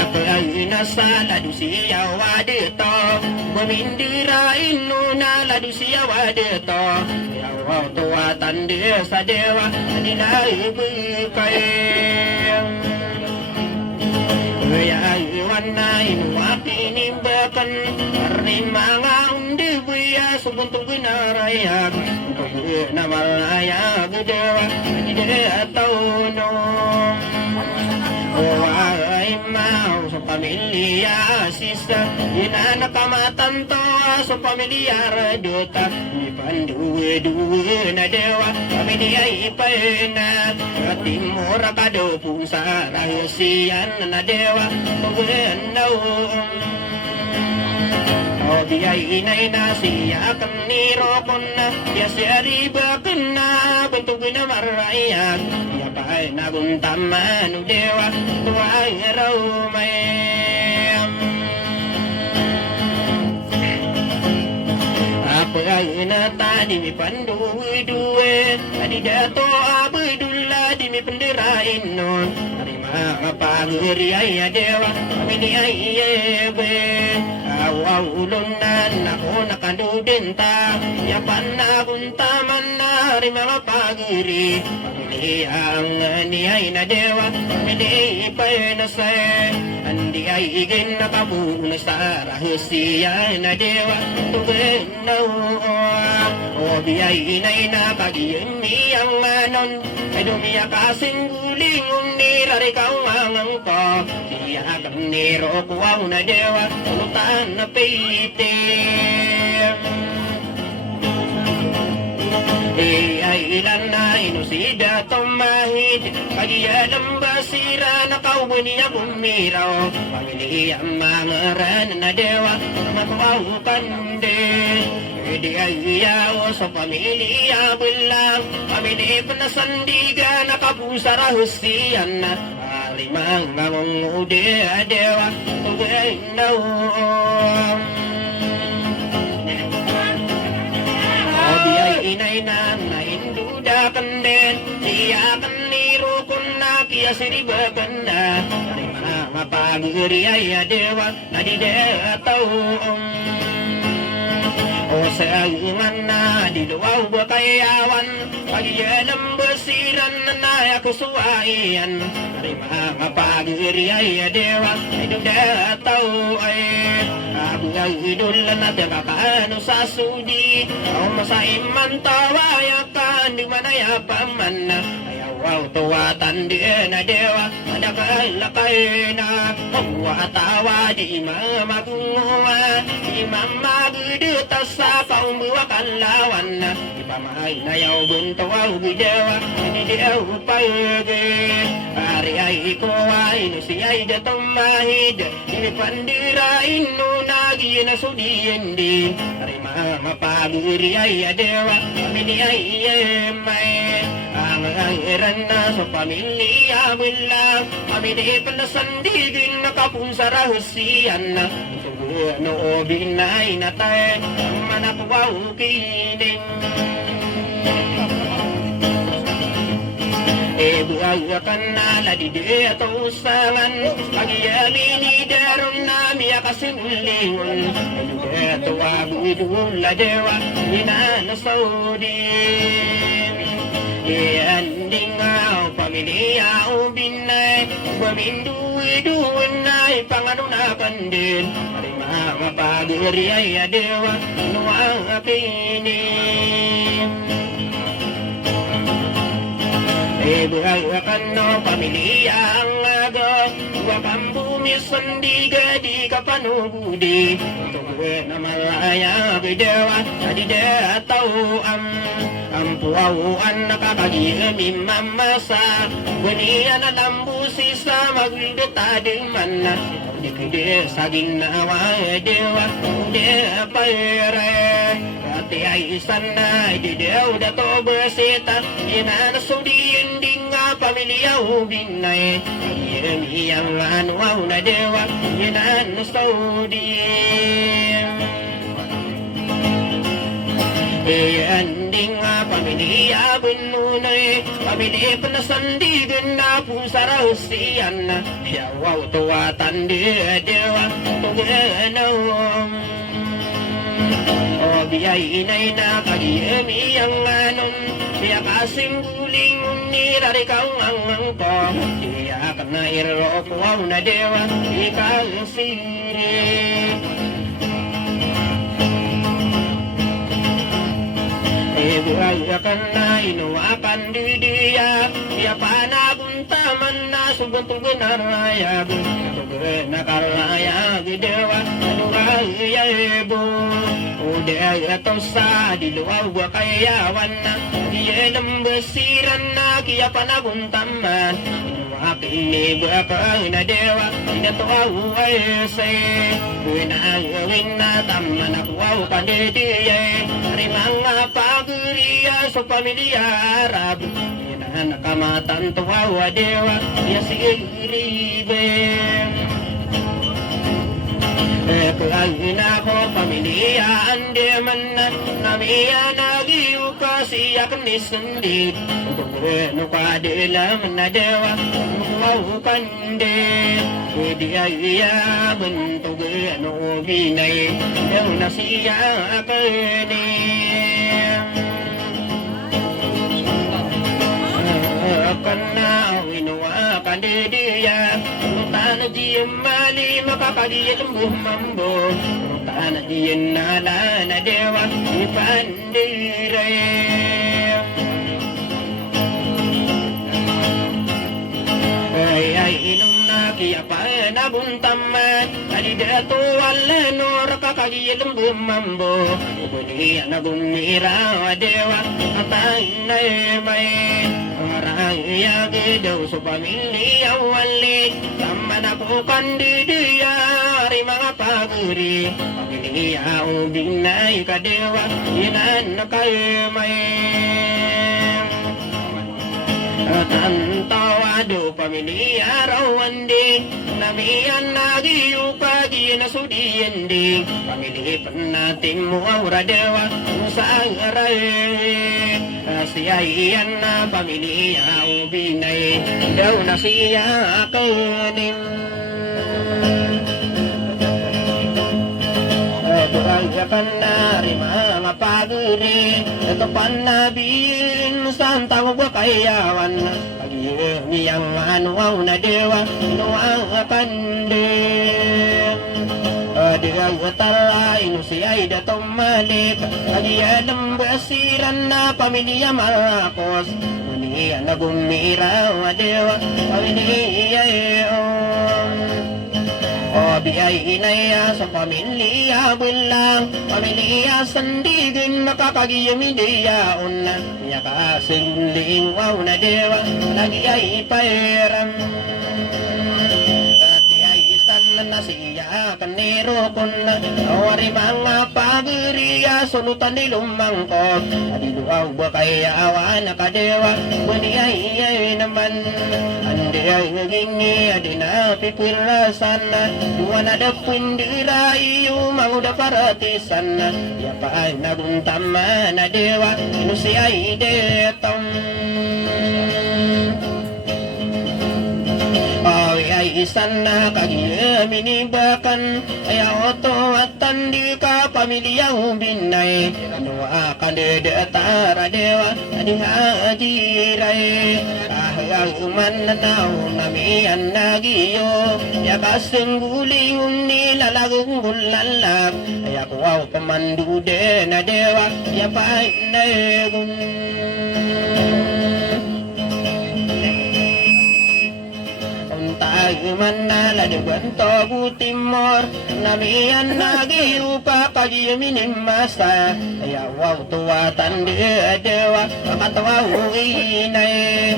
ako ay nasa ladu siya wadito bumindira ino na ladu siya wadito yawaw tuwatan di sa dewa ninaibigay iwan na inuwaki nimbakan Arni mga undi buya Subuntong ginarayag Pagod na malayag Dewa Hindi ataw nung ay mau sa pamilya sista ina nakamatan to sa pamilya radota ipanduwe-duwe na dewa pamilya ipena timur kado pusa rahasian na dewa paguen daw Biyay inay na siya kaniro ko na Biya riba ka na Bantugin na marayag Biya pa'y naguntaman o dewa Tuwa'y araw may Ako ay natani mi panduwe-duwe Adi dato aboy dula di mi pendirain nun Ari mga paguri ay dewa Kami ni ay iyebe Awawulunan ako nakandudin ta Yapan na kuntaman na rin mga pagiri Pamili ang niyay na dewa Pamili ipay na say Andi ay igin nakabuna sa rahasya na dewa Tugin na o biyay inay na pag-iyon niyang manon Ay dumiya kasing guling nirarikaw mangang ko Siya kang niro kuwaw na dewa Ulutan na paitim ay ilan na inusida tumahid Pagiyalang basira na kauwi niya bumiraw Pamili ang mga ran na dewa Matuwaw kande Di ay iyaw sa pamilya bilang Pamili pa na sandiga Nakapusa rahusiyan na Alimang ngangong udi dewa Tugay na Obi ay inay na naindudakan din Siya kaniro kung nakiyasiribakan na Ay mga paguri ay dewa Nadidetaw O sa iman na diluwaw ba kayawan Pagyalang basiran na nayakusuwayan Ay mga paguri ay dewa Nadidetaw ay Ang idola na nakakaano sa sudi Ang masaiman tawaya ka Hindi manaya pa man Ayaw tuwatan di na dewa Nadakalakay na Pagwatawa di mamagunguwa Di mamaguduta sa paumuwa kalawan Ipamay na yaw buntawaw bidewa Hindi diyaw payagay Ari ay ikuway No siya'y datang mahid Hindi pandirain no Nagi na sudiin din Ari mga paguri ay dewa Pamili ay may Ang iran na sa pamilya mula Pamili pa na sandigin Nakapunsa rahusiyan na No binay na tayo Ang manakwaw kining Buayakan na di dia usangan Pag-iami ni daron na miya kasimulingon Ito agudul la dewa Inanasaudin Ianding au pamilya o binay Wamindu-iduan na ipanganunakan din May mga pagiri ay dewa Inuang apinim Buhayakan no pamilya ang aga Wakang bumisandiga di kapanugudi Tuwe na malaya bidewa Adide tauan Ang puawuan nakakagiyami mamasa Waniya na lambusi sa magdetading man Dikide saging nawa dewa De payre Ati ay isan na Didew dato berseta Inanasudin ding nga pamilya ubinay Iyemi ang anuaw na dewa Inanasudin Ianding nga pamilya bununay Pamilya panasandigan na pusaraw siyan Yawaw tuwatan dewa Tuganawang O biyay inay na kagiyemi ang anon Siya kasing guling nirarikaw ang angko Siya ka na irokwaw na dewa Ikaw siri Buhayakan na inuwakan didiya Siya panaguntaman na suguntugan arayag Tugan na karayag dewa Anurayayebo Uday atong sa diluaw kayawan na Iyelang basiran na kaya panaguntaman Inuwakin buhakang na dewa Inatuaw ay say Buinagawin na taman Akuaw pandidiya Mga pagriya sa pamilya Arab Nakamatan tuwawa dewa Yasiribe Kagina ko pamilya Ande man na Namiya nagiyo kasi Akan nisandik Kagino ka dilam na dewa Wow kande Pwede ay bentuk ano binay Daw na siya akanim Akan na inuwa kan didiya Tana diyan mali makakagiyal bumambo Tana diyan nala na dewa ipandiray Ay inong nakiya pa nabuntaman Alidato wala no rakakagiyal bumambo Ubuniya na bumira dewa Atay na may Marang daw sa pamilya wali Sama na po kandidiya Ari mga paguri Pamilya ubing na ikadewa Inan na kayo may Tantawado pamilya rawan di Namiyan nagiyo pagi na sudiyan di Pamilipan natin mo aura dewa Usang aray Siya iyan na pamilya ubinay Daw na siya akanim Buhayakan na rin mga paguri Ito panabin Saan tawag ba kayawan Pag-iumi ang anuaw na dewa Inuang apandin Digaw talain siya'y datong malik Adiyan basiran na pamilya Marcos Uniya na bumira dewa Pamilya O biyay inaya sa pamilya bilang Pamilya sandigin nakakagiyami diyaon na Niya kasing lingwaw na dewa Lagi ay pairam At ay isan na siya kanero kon na Awari mga pagiriya sunutan di lumangkot Adiluaw ba kaya awan na kadewa Buni ay naman Andi ay nagingi adi na pipirasan na Duwa na da pindira iyo manguda paratisan na Ya pa ay naguntama na dewa Inusi ay detong kalisan na minibakan ayaw to at tandi ka pamilyang binay nuwa ka dedatara dewa adihajiray kahang mananaw namiyan nagiyo yakaseng guling nilalagang gulalak ayaw pamandude na dewa yapay na egun manala de guanto butimor namian nagi upa pagi minimasa ya wow tuatan de dewa makatawa uinay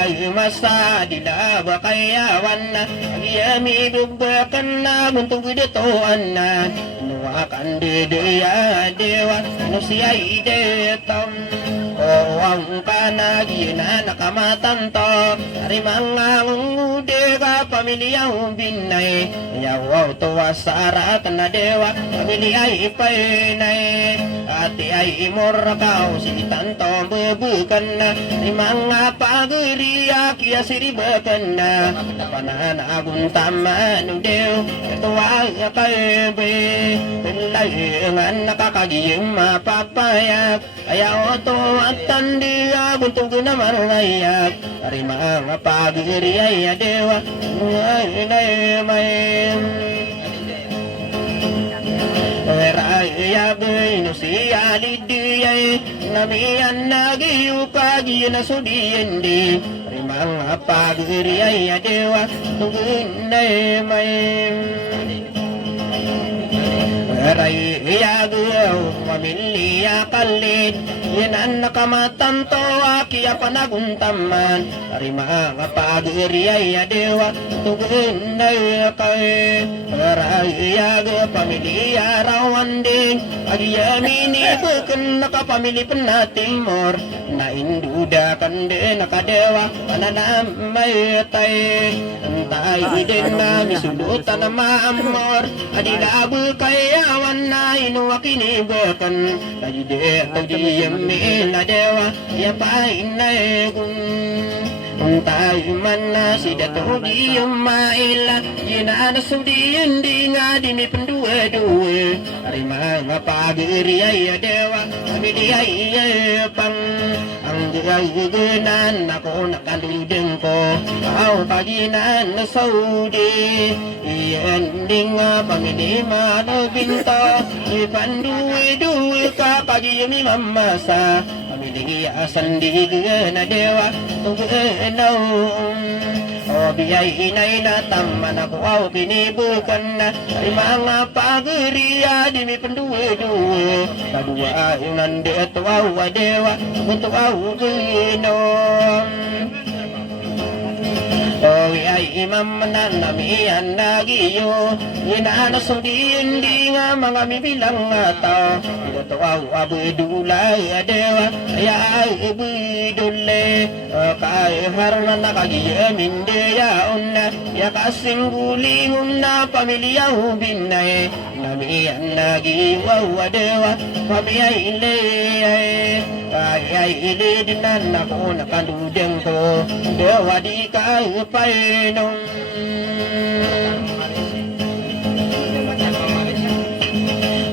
ay masa dilaba kayawan ya mi bubakan na buntung detoan na nuakan de ya dewa no siya idetam oh ang kanagi na nakamatan to ari mga ngude ka pamilyang binay yawaw tuwa sa arat na dewa pamilya ipainay ati ay imorakaw si tanto bubukan na ni mga pagiriya kaya siribakan na pananagun taman ng dew tuwa kaibe pinlayangan nakakagiyang mapapayak ayaw to at tandi buntog na marayag ari mga pagiriya dewa ay may raya no siya lidiyay namiyan nagiyupagi na sudiendi ari mga pagiriya dewa tugin na may raya mamilya kalit yan ang nakamatanto akiya panaguntaman ari mga pagiriya dewa tugin na kay raya pamilya rawanding agiyamini bukan nakapamili penatimor na induda kande nakadewa pananamay tay antay din na misudutan na maamor adilabu kayawan na inuwakinibakan kajide kajiyami na dewa yapain na egun tayo man na si dato di yung maila yinana sudi hindi nga di may pendua-dua ari mga pagiriya dewa pamilya pang ang gagagunan ako nakaludeng ko aw kaginan na saudi iyan ding pamilya manubinta ipandua-dua ka kagiyami mamasa pamilya sandigan na dewa tuganaw o biyay inay na taman ako aw kinibukan na ay mga pagiriya di mi penduwe-duwe kadua yung nandito aw dewa untuk aw ginom oh ay imam na namiyan nagiyo inanas hindi nga mga mibilang tao ito aw abudula dewa ay abudule kay harna nakagiyamin deyaon na yakasing gulingon na pamilya binay namiyan nagiwaw dewa pamiyay ay ilidinan ako nakaludeng ko dewa di ka painom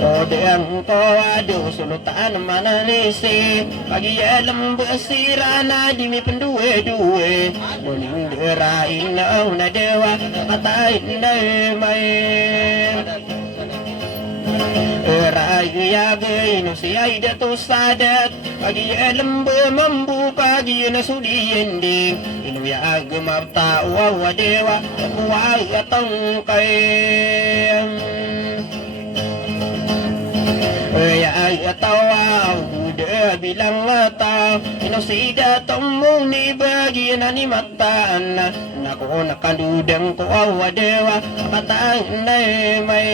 o deang ko ado sulutan mananisi pagiyalam basira na di mi penduwe-duwe muning derain na dewa katayin na may raya no siya dato sadat pagiyalam mambu pagi na sudiendi inuyag maptao dewa kuwag atong kay ay atawa udah bilang mata inosida tomong ni bagian ni mataan nako nakaludang ko awa dewa kataan na may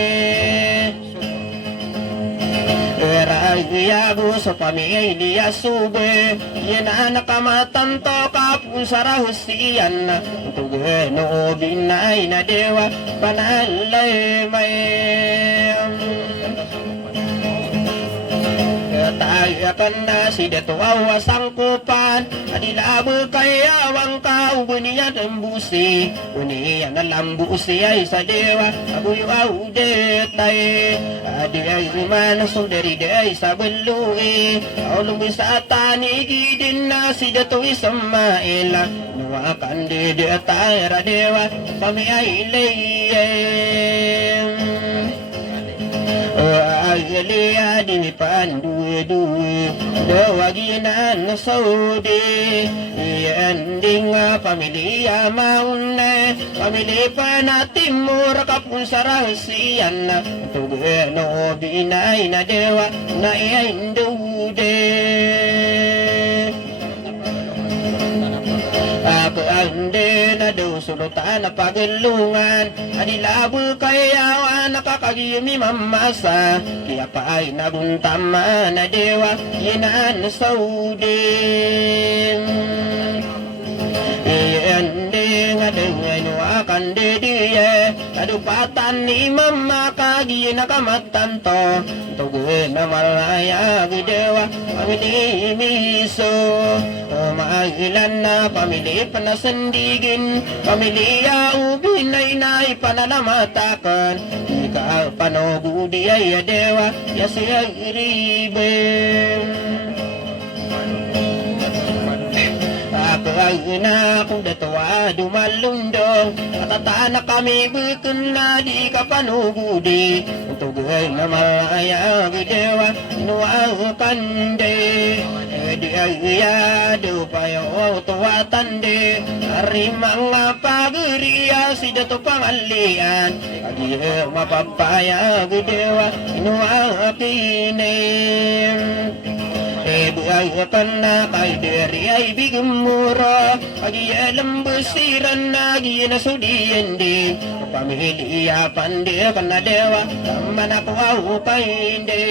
raya sa pamilya sube yan nakamatan to kapun sa rahusian tugeno binay na dewa panalay may Katayakan na si Datuawa sangkupan Adilabu kaya wang kau buniya tembusi Buniya na lambusi ay sa dewa Abuyo audetay Adi ay man sundari day sa belui Aulong bisa tanigi din na si Datu Ismaila Nuwakan di detay radewa Kami ay layem Agalia di pandu-du Dawaginan saudi Yanding pamilya maune Pamilya panatimur kapun sarasian Tugeno binay na dewa Na iindude Ande na daw sulutan na pagilungan Adilabu kayawan nakakagimi mamasa Kaya pa ay nabuntama na dewa Yinan saudin Ande nga daw akan didiye Kadupatan ni mama kagi nakamatan to Tuguin na malaya gidewa Pamili miso Umailan na pamili panasandigin Pamilya ubin ay naipananamatakan Ika panogudi ay dewa Yasi ay iribin Pagkagina kung datawa dumalundong Katatana kami bukun na di ka panugudi Tugay na malaya gidewa Inuwakan de Di ayado payo tuwatan de Ari mga pagriya si dato pangalian Agi mapapaya gidewa Inuwakin Buayakan na kay deri ay bigamura Agi alam besiran na agi na sudiyan di Pamilya pandi kan na dewa Taman ako au kainde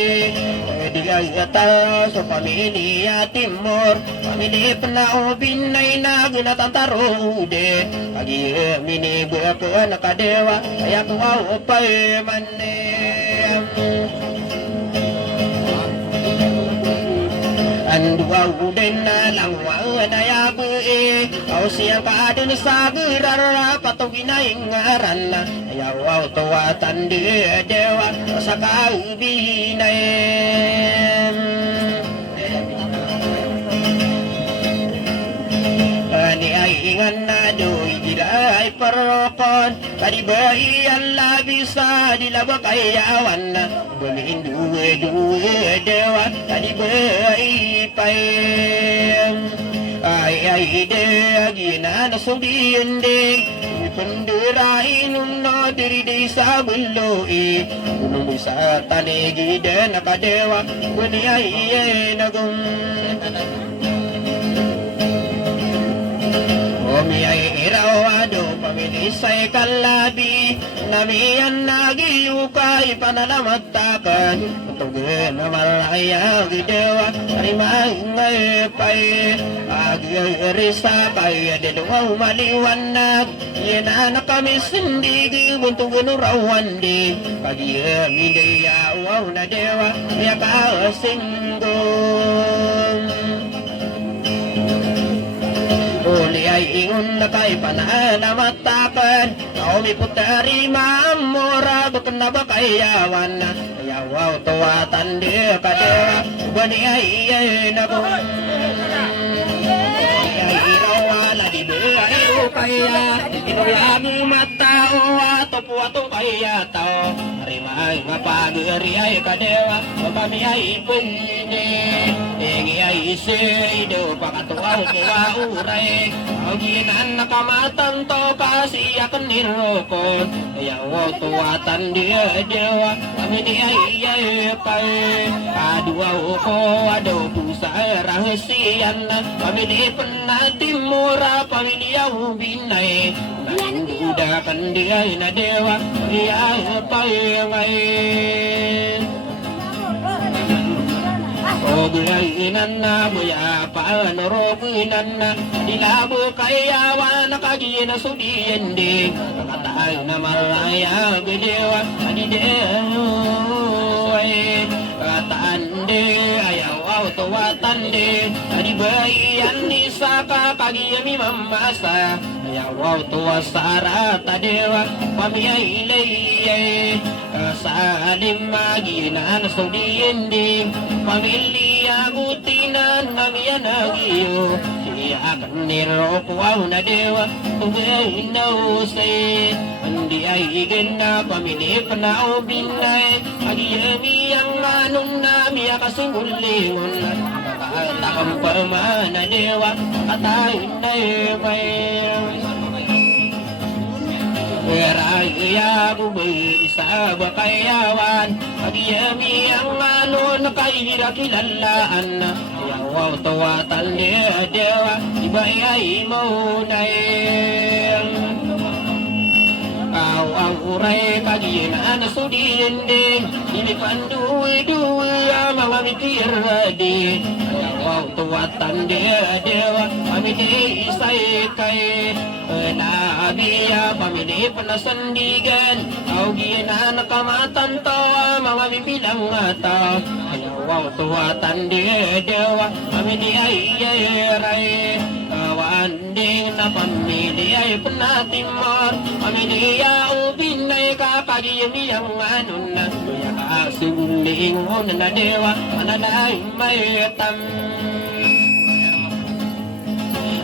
Di ay ata so pamilya timur Pamilya panaubin ay nagunatantarude Agi minibuak na kadewa Ay ako au pay mane Anduaw din na langwa na yabu Aw siyang kaadun sa gerara Patugin na ingaran na Ayaw tuwatan di dewa Sa kaubinay Ani ay ingan na do'y dilay parokon Kadibahi ang labis sa dilaba kayawan na Bumin duwe dewa Kadibahi payang Ay de agina na sudiyan ding Penderain na diri di sa buloi Gunung bisa tanigi dan nakadewa Buni ay nagum Omi ay irawado pamilisay kalabi Namiyan nagiyukay panalamantakan Tugen na malaya gidewa Karimang ay pay Agi ay risa kay Dilungaw maliwanag Yan na kami sindigi Buntugan urawan di Pagi hindi yawaw na dewa Yakasinggong Uli ay ingon na kay pananamatakan Naomi putari mamura Bukan na ba kayawan na Ayawaw tuwatan di kadewa Ubani ay nabong Ay irawala di bayo kaya Inuyami matao Ato po ato kaya tao Harimay mapagari ay kadewa Mapami ay pwede Ingi ay isido Pakatuaw tuwa uray Aginan nakamatan to Kasi akan nirokon Ayaw tuwatan dia dewa Kami di ay pay Aduaw ko ado pusa rahasian Kami di penatimura Kami di binay Nandudakan dia na dewa Ayaw pay ngayon Ogulainan na buya paanoroginan na Dilabo kayawa nakagin na sudiyan di Kakataay na malaya gidewa Adidewa Kataan di ayaw ayaw tuwatan din Adi bayan di saka kagiyami mamasa Ayaw tuwa sara tadewa pamiyay ilayay Kasalim maginan sudiin din Pamilya gutinan ngamiyan agiyo Siyakan niro kuwaw na dewa Tugay na usay Andi ay igin na pamilip na ubinay Agiyami ang anong nami akasimulingon Takang pamana dewa Atayin na ibay Raya bubay sa bakayawan Agiyami ang ano nakahira kilalaan Ayaw tawatan niya dewa Ibayay mo na ang uray kaginan sudiin din Inipanduwi-duwi ang mga mitiradi Ayaw tuwatan dia dewa Pamili isay kay Nabiya pamili panasandigan Aw ginan kamatan to mga bibilang mata Ayaw tuwatan dia dewa Pamili ay ray Kawanding na pamili ay panatimor Pamili ubin ay kakagiyami ang anon na Kuya kasulingon na dewa Mananay may tam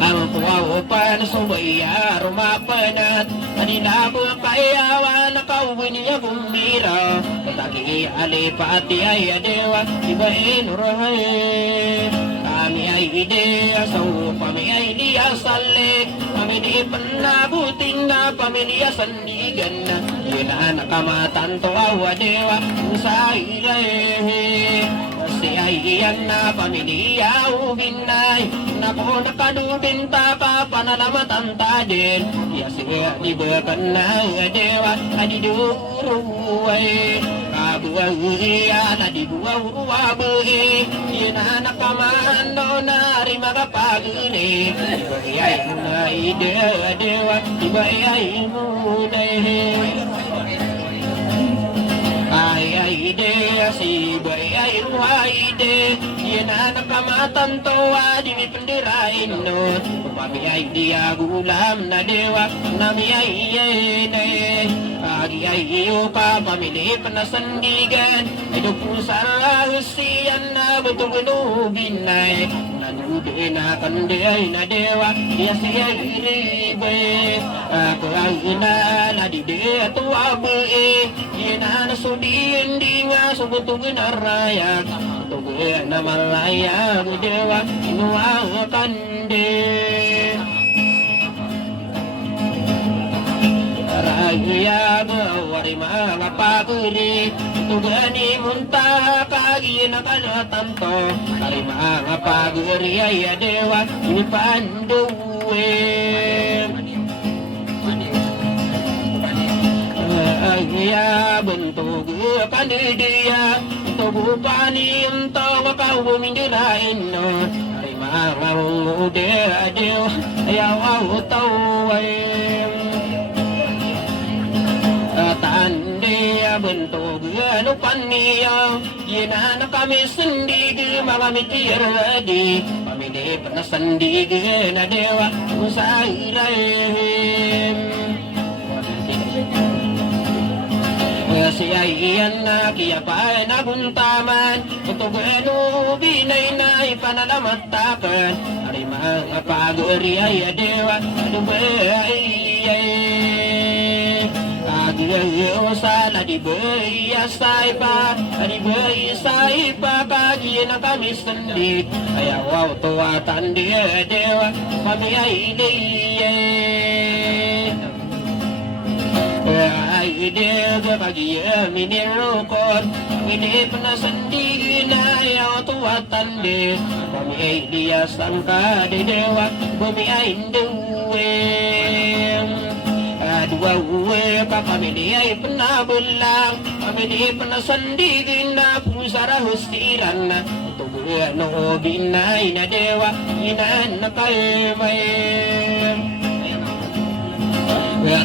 Ang kuwawapan sumaya rumapanat Kanina po kayawan nakauwi niya bumira Pataki alipati ay adewa Ibain urahay Kami ay ideya sa kami ay diya salik Kami di panabuting na pamilya sandigan na Yun na nakamatan to awa dewa Sa ilahe Kasi ay iyan na pamilya ubinay Nako nakadubinta pa panalamatan ta din Yasi ibakan na dewa Adiduruway Kabuwawiya nadibuwawabuhi Yun na nakamando na rin makapaguni Ibayay na idewa dewa Ibayay muna Ay ide si bayay ruwaide Yan na nakamatan to di mi pendirain no Mami ay dia gulam na dewa Nami ay yene Agi ay iyo ka pamili panasandigan Ay dupusara husiyan na betul genubinay Nanubi na kanday na dewa Iya siya iribay Ako ang ina na dide tuwa bae Yan na nasudiin di nga subutugin arayak Tugin na malaya dewa Inuwa kande Raya bawari mga paguri Tugani munta kagi na kanatanto Kari mga paguri ay dewa Inipanduwe Agya bentuk kanidia Tubuh pani untuk kau minjelain no Kari mga mude dewa Ayaw tau Tanda bentuk anu paniya Yena kami sendiri mga mitir di Pamili panasandig na dewa Usairahim Siya iyan na kiyapay na buntaman Untuk anu binay na ipanalamatapin Ari mga paguri ay dewa Anu bayay Kagiyo sana di bayay saipa Di bayay saipa kagiyo na kami sendik Ayaw tuwatan dia dewa Kami ay diyay Ide bagi minirukon Ide penasandig na ayaw tuwatan de Kami ay dia sangka de dewa Kami ay duwe Dua uwe pa kami di ay penabelang Kami di penasandig na pusara hustiran Tuwe no binay na dewa Inan na kayo may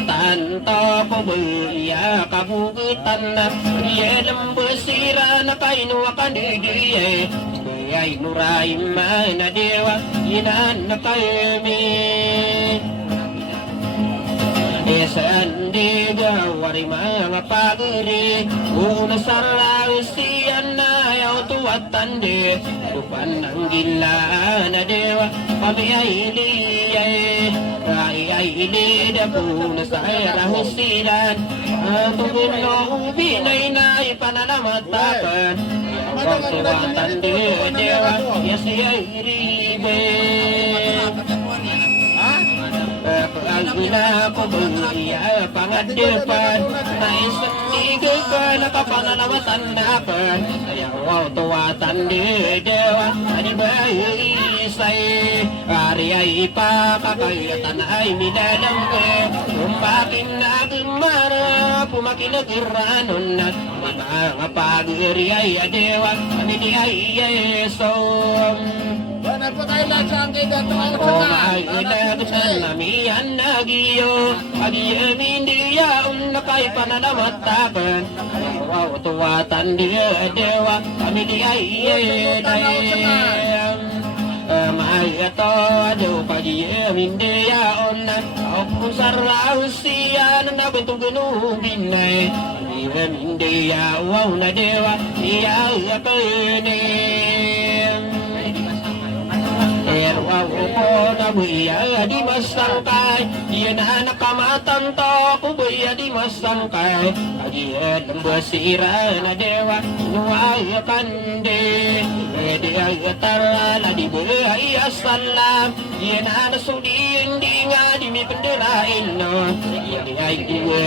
Tanto pabaya kabugutan na Dia lembesira na kainuwa kandidiye ay nuray mana dewa inan na kami Esandi gawari mga pagiri Una sarawi siyan na yaw tuwatan di Lupan ng gila na dewa Kami ay iliyay Ay ilida po na sa rahusilan Tungkol no ubinay na ipananamatakan Yaw tuwatan di dewa Yasi ay iribay Pag-alina ko beriya pangadipan Naisang tigil ka nakapangalawatan na ka Ayaw tuwatan di dewa Ani ba isay Ari ay ipakakayatan ay minalang ka Kumpakin na gumara Pumakin na giranon na Mga pag-iri ay dewa Ani di ay yesom Wala po tayo lahat sa angkay dato ang namiyan nagiyo Agiyamin diya kay pananamatakan Ayaw tuwatan diya dewa Kami diya iyedayam Maayato ado pagiyamin diya Ako kung saraw siya Nabentong ginubinay Agiyamin diya wow na dewa Iya kainin Erwa ko na buya di masangkay Diyan na nakamatan to ko buya di masangkay Agiyan ng basira na dewa Inuwaya kande Edi agatara na di buya iasalam Diyan na nasudiin di nga di mi penderain no Diyan ay duwa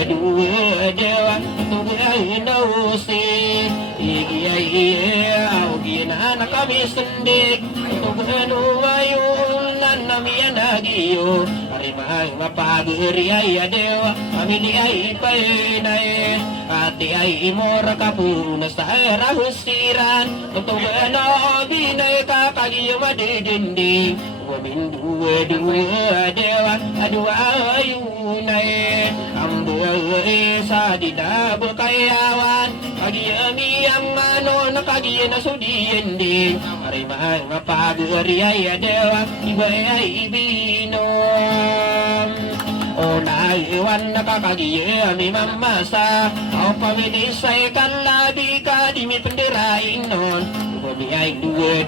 dewa Tubuya inausi Igi ay iya Diyan na nakami sendik Tubuya ayun namiyan nagiyo Arimang mapagiri ay adewa Amini ay painay Ati ay imora kapuna sa rahusiran Tungtong ano binay kakagiyo madidindi Waminduwa dewa Adwa ayunay Ang buhay sa didabo kayawan Kagiyami ang ano nakagiyo na sudiyindi Arimang mapagiri ay adewa Iba ay ibinom O naiwan nakakagiyami mamasa Ang paminisay kanlabi ka di mi penderain non Kami ay dua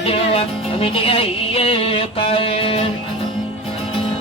dewa Kami ay iyekan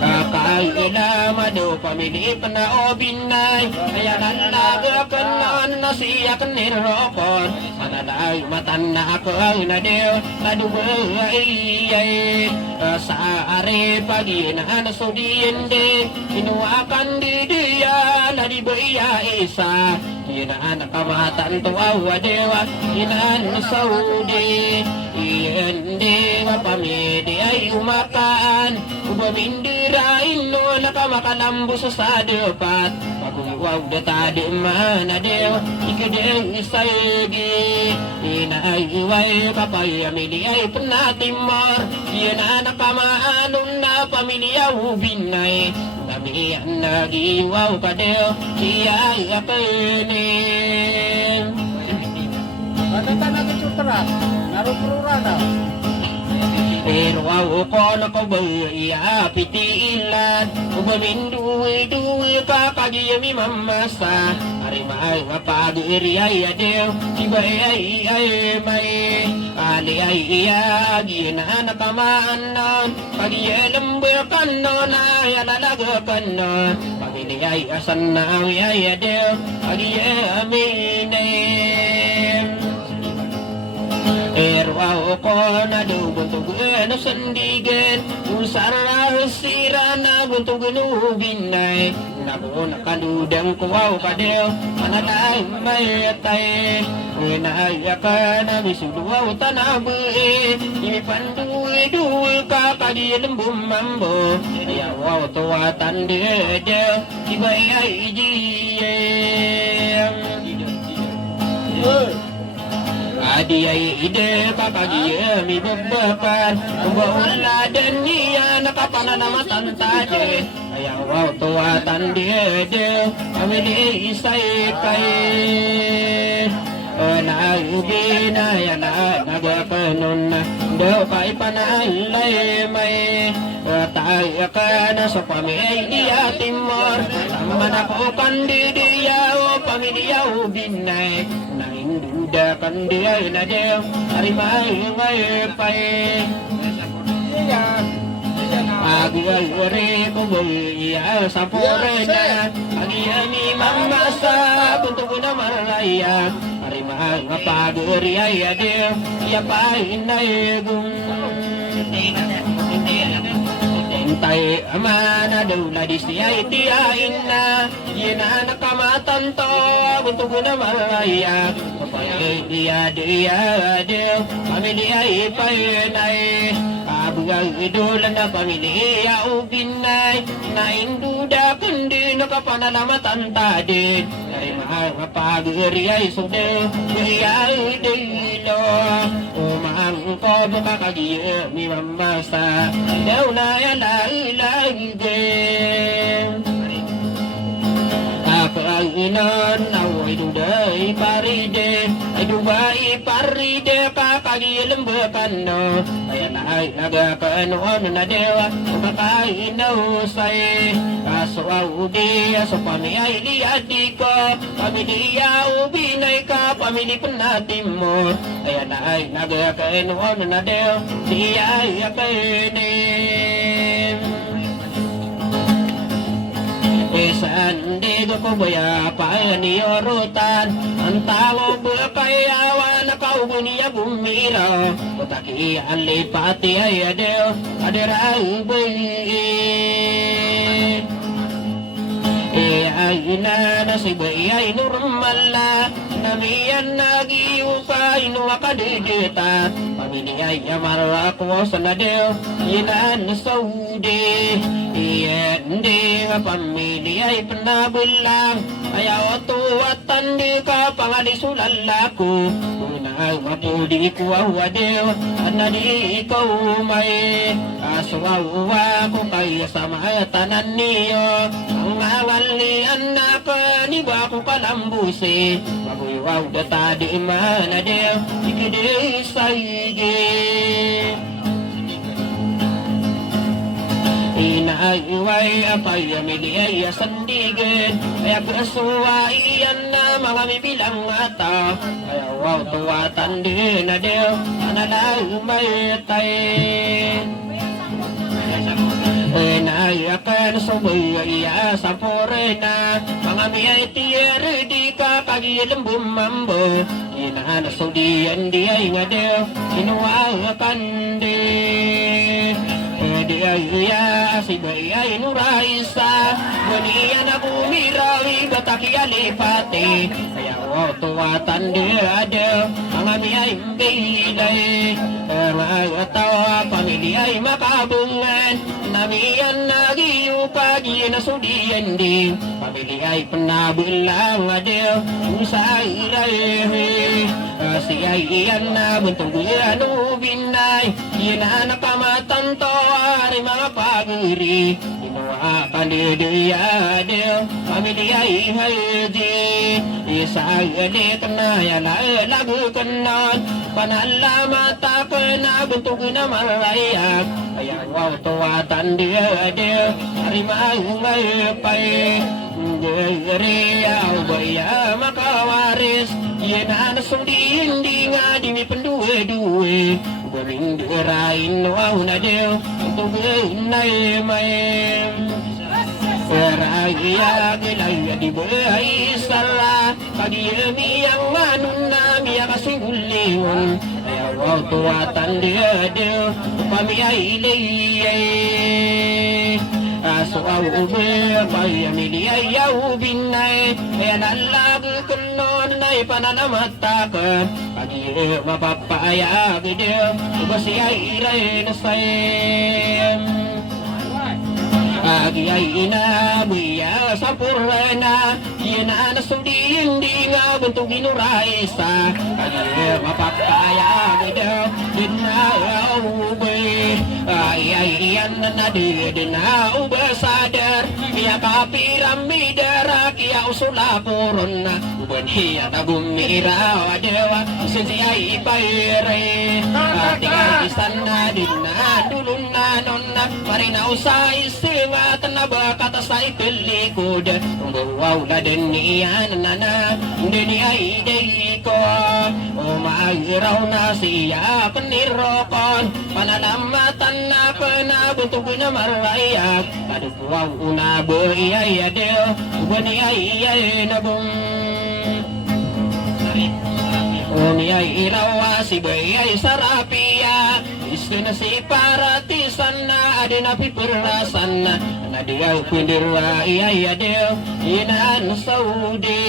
Kakaila mado pamili na o binay Kaya nalagakan na siya kanirokon Sanalay matan na ako ang nadew Naduwa ay Sa are pagi na nasudiyende Inuwakan di diya na di baya isa Inaan nakamatan to awa dewa Inaan saudi Iyende mapamidi ay umakaan Ubamindirain no nakamakalambo sa depat Pagumuwaw na tadi mana dewa Ikadeng isayagi Inaiway kapayamili ay penatimor Iyana nakamaanong na pamilya ubinay Namiyan nagiwaw ka dewa Siya ikainin Matata natin sutra. Narupurura na. Pero ako na kabaya pitiilan Ubaminduwi kakagiyami mamasa Arimay mapag-iri ay adew Ibay ay may Ali ay iyagi na nakamaan nun Pagiyalambakan nun ay alalagakan nun Pagili ay asan na ay adew Pagiyamin Pero ako na duguntugin o sandigan Kung sarang sira na guntugin ubinay Naku nakaludang kuwaw ka dew Manalay mayatay Winaya ka na misuduwaw tanabuin Imipanduwi ka kadilang bumambo Ayawaw tuwatan dew Ibay ay ijiyem Adi ay ide kapagiyami babakan Kumbaula dan niya nakapananamatan tade Ayaw tuwatan dede Kami di isay kay Nagubina yan na nagaka nun daw kay panalay may tayo ka na sa pamilya timor taman ako kandidiya o pamilya o binay na induda kandiya na dew arimay ngay pay Aguyari ko buya sa porena Agiyani mamasa punto ko na malaya Arimah ngapaguri ay adew Yapain na igong Entay amana daw na disiyay tiyain na Yena nakamatan to punto ko na malaya Kapay diya adew Pamilya ipay Abugang idolan na pamilya o binay Na induda kundi nakapanalamatang tadid Dari mga paguri ay sude Kuyay dilo Umang ko baka kagiya mi mamasa Daw na yalay din Ako ang inon Away duday paride Ay dubai paride Kakagilambakan no Ayan ay nagakanoon na dewa Kumakain na usay Kaso audi Aso pamiyay liadi ko Pamilya ubinay ka Pamili pa natin mo Ayan ay nagakanoon na dewa Siyay akainin Sandigo ko baya paniyorutan Ang tao bakay awa na kaubo niya bumira Kutaki ang lipati ay adew Aderang bayi ay na si bayi ay normal na Namiyan nagiupay nung akadidita Pamilya ay amara ko sa nadew Yinan sa udi Hindi nga pamilya ay panabulang Ayaw tuwatan di ka pangalisulan ko Unang mapudi ko awadew At na di ikaw may Aswawa ko kaya sa mga tanan niyo Ang awal ni anak ni ba ko kalambusi Mabuyaw da tadi manadew Ikidi saygi Inaiway apay amiliyay sandigin Kaya kasuwa iyan na mga mibilang mata Kaya wow tuwatan din na dew Analay umaytay Inayakan subay iya sa porena Mga miyay tiyari di ka kagilang bumambo Inanasudian di ay nga dew Inuwakan di Di ay iya si bayay nuraisa Maniya na bumirawi bataki alipati Kaya tuwatan di adew Mga miyay bilay Mga tawa pamilya ay makabungan Namiyan nagiyupagi na sudiyan din Pamilya ay panabilang adew Sa iray Siya iyan na buntong guyan ubinay Iyan na nakamatan to Ari mga paguri Inuwa kandidiya adew Pamilya ay haydi Isa galit na yalalago kanan Panalamata ka na buntong na marayak Kaya wow tuwatan dia adew Ari mga pay Dari baya makawaris Yan nasudi hindi nga di mi penduwe-duwe Galing dirain wow na dew Untuk inay may Raya gilaya di buhay sara Pagiyami ang manong nami kasing ulingon Kaya wow tuwatan dia dew Pamiyay ilay Aso au ube pay amiliyay au binay Kaya nalago kanon ay pananamatakan Pag-iyo mapapayag dew Ubasiyay iray na sayem Agiyay inabuya sa purana Yan nasudi hindi nga buntong ginuraisa Agiyay mapapayag dew Din na ube Ay yan na nadid na ubasadar Iya kapiramidara kia usula korona Uban hiya na gumira wadewa Sinsiya ipaire Tiga isan na din na dulun na nonna Marina usay singa tanaba kata say pelikod Umbawaw na din niyan na Dini ay day ko Umagiraw na siya panirokon Panalamatan na panabuntog na marayak Padukuwaw una Iya deo, wani ay nabong Umi ay irawa, si bay ay sarapia Isto na si paratisan na, adi na pipurasan na Nadi ay pindirwa, iya deo, inaan saudi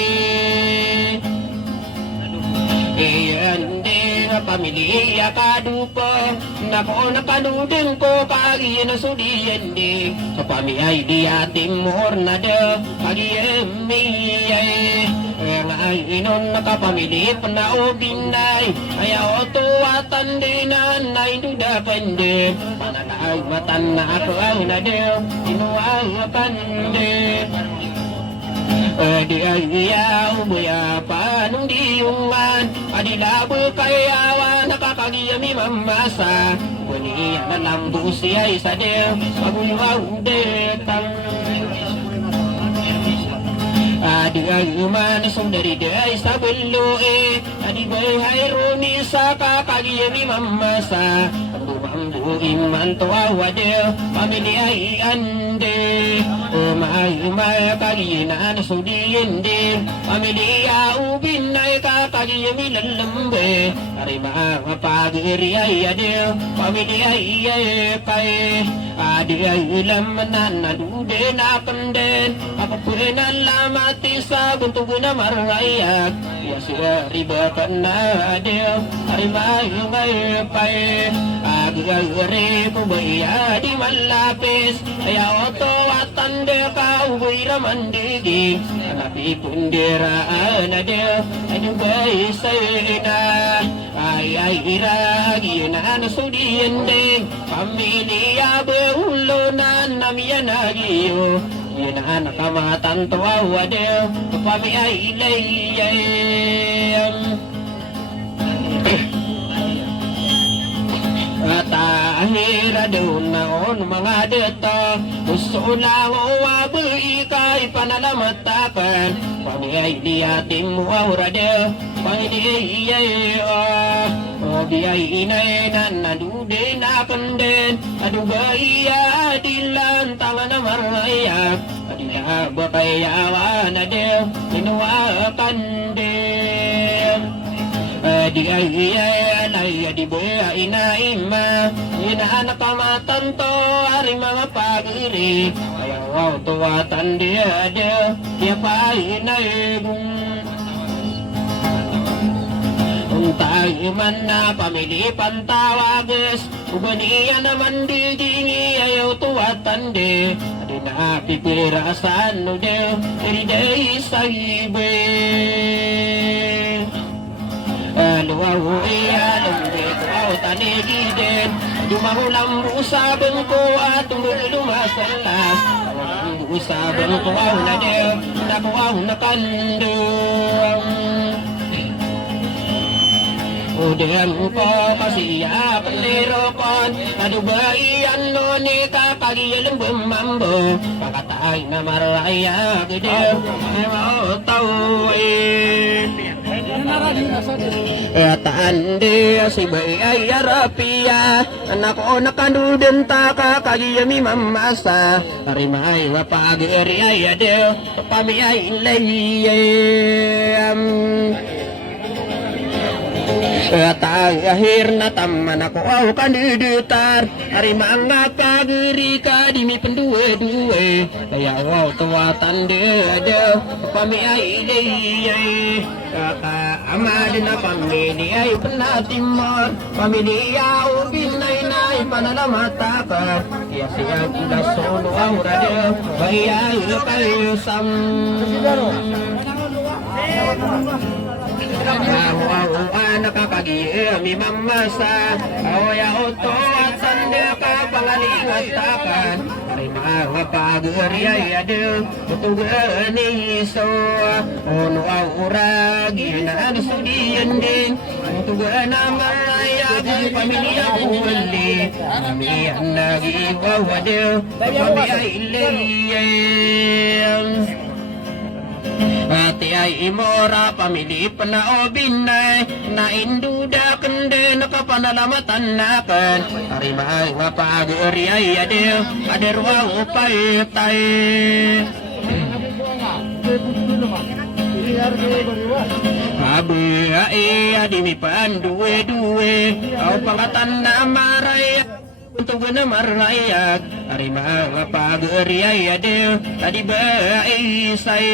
Iyan din ang pamilya kadupo Nako nakanudin ko kagi na sudiyan din Sa pamiyay di ating mor na de Kagi emiyay Ang inon nakapamili panaubinay Ayaw tuwatan din na indudapan din Pananaay matan na ako ang na de Inuwapan din Di ay iyaw buya panong diyungan Adilabo kayawa nakakagiyami mamasa Wani na lang busi ay sa dew Magulwaw detang Adi ay umanasong dari day sa buloe Adi bay hayroni sa kakagiyami mamasa Ang iman tuwawa dew Pamili ay ande Umay kaginan sudiyin din Pamilya ubin ay kakagiyami lalambe Ari mga pag-iri ay adew Pamilya ay kay Adi ay ilamanan na dude na kanden Kapapurin ang lamati sa guntog na marayak Yasya ribakan na adew Ari mga ay Agi-agi kubaya di malapis Kaya otoatan de kauboy ramandigi Anapi pundiraan na de Anyong bay sayna Ay iragi na nasudiyan de Pamilya beulo na namiyan agiyo Yuna nakamatan tuwawa de Pami ay ilayay Tahira doon naon mga dito Gusto lang uwabi ikay panalamatakan Pangiyay di ating muawra de Pangiyay Biyay inay na nadude na kanden Adugay adilan tanga na maraya Adila bakayawa na de Inuwakan de Di ay alay di buya inaima Inaanak kamatan to Aring mga pag-iri Ayaw tuwatan di ade Kaya pa inaigong Untay man na pamili pantawages Ubaniya naman di dingi Ayaw tuwatan di Adi na pipirasan no de Iriday sa ibe Luwaw iyalong dito aw tanigiden Dumahulang usabang ko at lumasalas Usabang ko aw na dew Naku aw nakandong Udihan ko kasiya panirokon Adubayan lo ni kakagiyalang bumambo Pakatay na maraya gidew Ayaw tawin Tandi si bay arapia Anak ko nakanudin ta kakagiyami mamasa Arimay wapag-iri ay adew Pami ay layam Tahir na taman ako aw kandidatar Ari mga kagiri ka di mi penduwe-duwe Kaya aw tuwatan de Pami ay ilay Kaka-ama din na pamilya ay panatimor Pamilya o binay-nay panalamataka Kaya siya kita solo aw radyo Bayay kayo sam nakakagiyami mamasa Awaya oto at sanda ka pangalingat takan Karima mga pag-uriay adu tutugan iso ono aura gina sudian din tutugan amaya pamilya uli kami ang nagiwaw adu kami ay ilayang Ati ay imora pamili panaobin na induda kende nakapanalamatан nakan Arimay nga pag-uri ay adil aderwa upay tay Abi ay adimi panduwe-duwe Au pangatan na maray untuk na marayak ari mga pag-uri ay adil tadi ba isay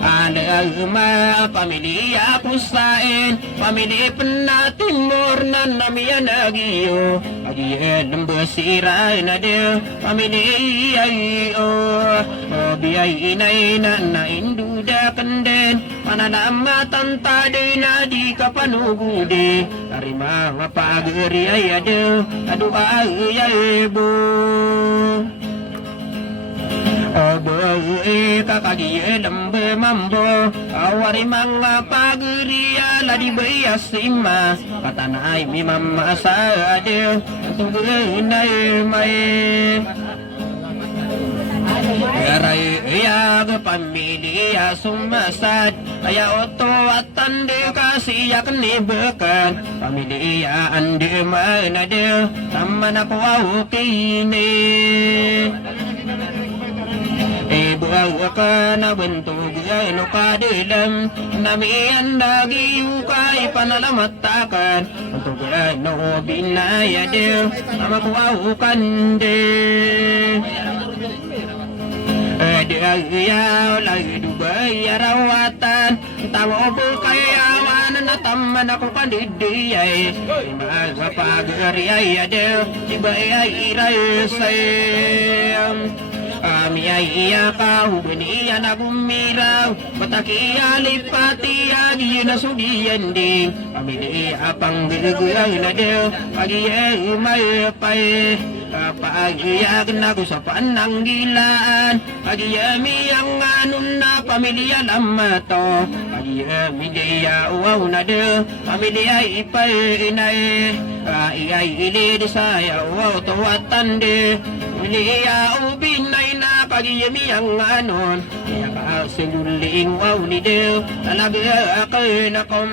Ada mga pamilya pusain pamili penatin morna namiya nagiyo agiyan ng basiray na adil pamili ay biyay inay na induda kanden pananamatan taday na di ka panugudi ari mga pag-uri ay adil adu ay bo Oboe kakagiye lambe mambo awari mga pagriya ladi bayasima katanay mi mama sa adil tugunay may Garay iyag pamilya sumasad Kaya oto at tandi kasiyak ni bekan Pamilya andi manadil Taman ako awukini Ibuaw ka na bentog ano kadilam Namiyan nagiyu kay panalamatakan Untuk ano binayadil Amakuaw di Adiyaw lagi dugay arawatan Tawa po kayawan na taman ako kandidiyay Mga pag-ariay adil Iba'y ay irayasay Kami ay iyakaw, buniyan na gumiraw Bataki alipati, agi na sudiyan din Kami di apang giligulang na del Agi ay umayapay Kapaagiyag na ko sa pananggilaan Agi yami ang anon na pamilya lamato Agi yami di uaw na del Kami di ay ipay inay Ay ilid sa uaw tawatan di Niya ubinay na pagiyami ang anon Kaya kasiluling wow ni Deo Talaga ako'y nakom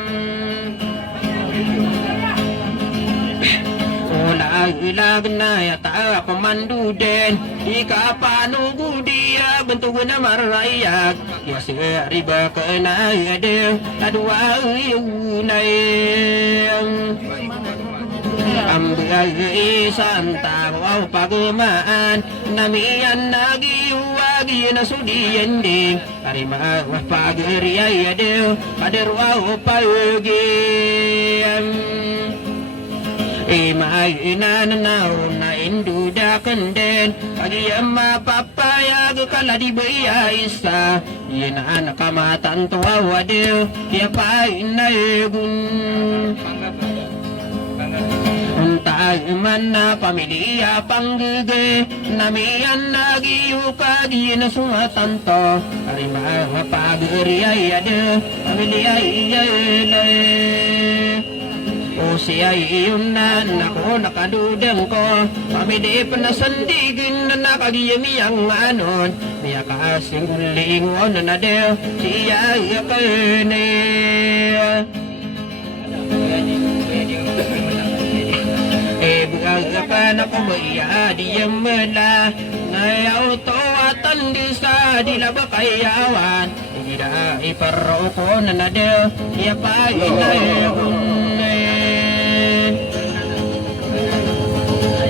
Ulag na yata ako manduden Di ka panugudi bentuk na marayag Kaya riba ka na Deo Nadua uyunay Ambil isan tawaw pagumaan Namiyan nagiwagi na sudiyan din Karima pag-iri ay adil Kaderwaw pagyan Imay inananaw na induda kanden Pagiyang mapapayag kaladi baya isa Di na nakamatan tuwaw adil Di pa inayagun Tayo man na pamilya panggigay Namiyan nagiyuka di na sumatanto Ay mga pag-iri ay ade Pamilya iyay O siya iyon na ako nakadudang ko Pamili pa na sandigin na nakagiyami ang anon Niya kasing lingon na ade Siya iyakanay Bukan ako maya diyam na Ngayaw to at andi sa dila bakayawan Ida iparo ko na nadel Iya pa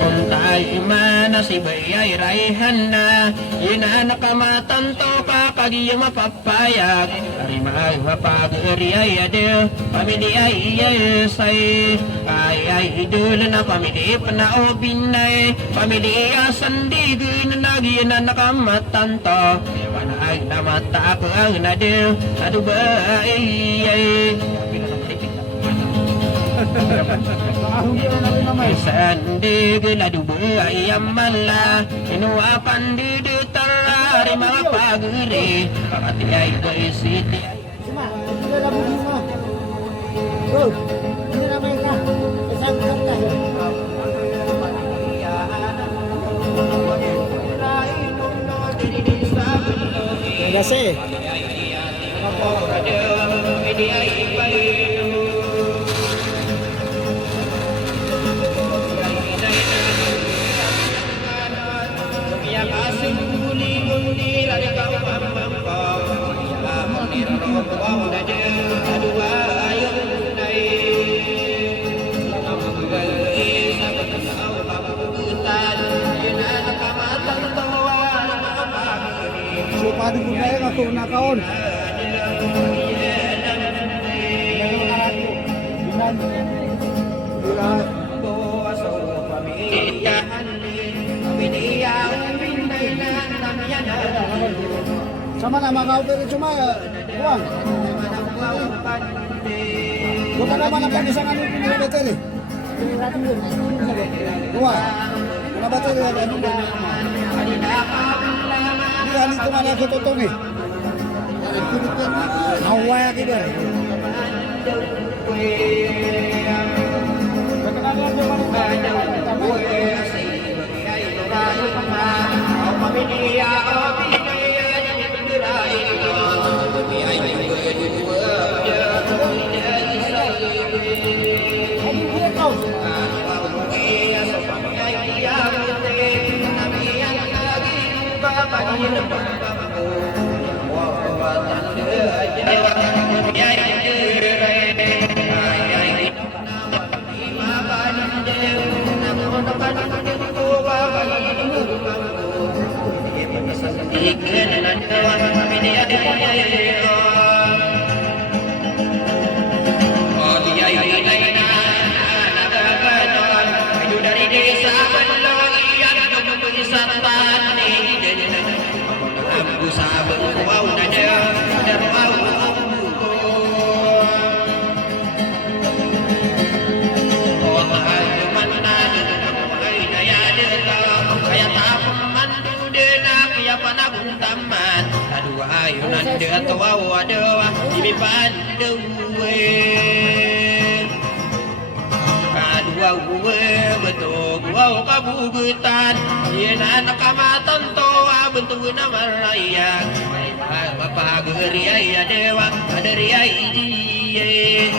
Untay mana si bayay raihan na Ina nakamatan to kakagiyang mapapayag Arimay mapag-iri ay adil Pamilya iyay ay idul na pamili panaobin ay pamilya sandigin na nagyan na nakamatan to Panay na mata ko ang nadil Ado ba ay Saan Pandi geladu ayam mala inu pandi de terari mga paguri pakati ay siti Cuma, ini lagu lima. Tuh, ini namanya. Kesangkap dah. Terima kasih. So, padu ko na ako nakaon. Sama nama kau beri cuma uang. Bukan nama nak pakai sangat itu ni betul ni. Uang. Mana betul ni ada ni. Dia ni tu mana aku tutup ni. Awak kita. Kabugutan, yan anak kamatan to, bentuk na maraya, mapaguri ay adewa, adari ay diye,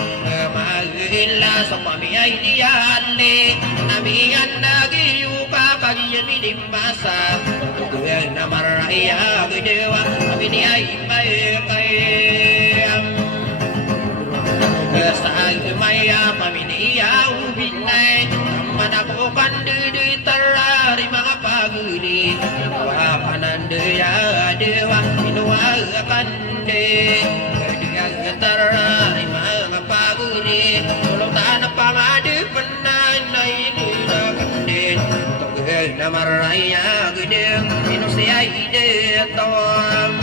magila sa pami ay diyale, namiyan nagiyuka kagiyan minimasa, tuguyan na maraya, adewa, kami ni ay mayakayam. Sa maya paminiya ubinay manako kandudu tarari mga paguli panandaya dewa inuwa kande dia tarari mga paguli tulong tanah pangadu penanay nila kande tugel na maraya gede inusia ide tawam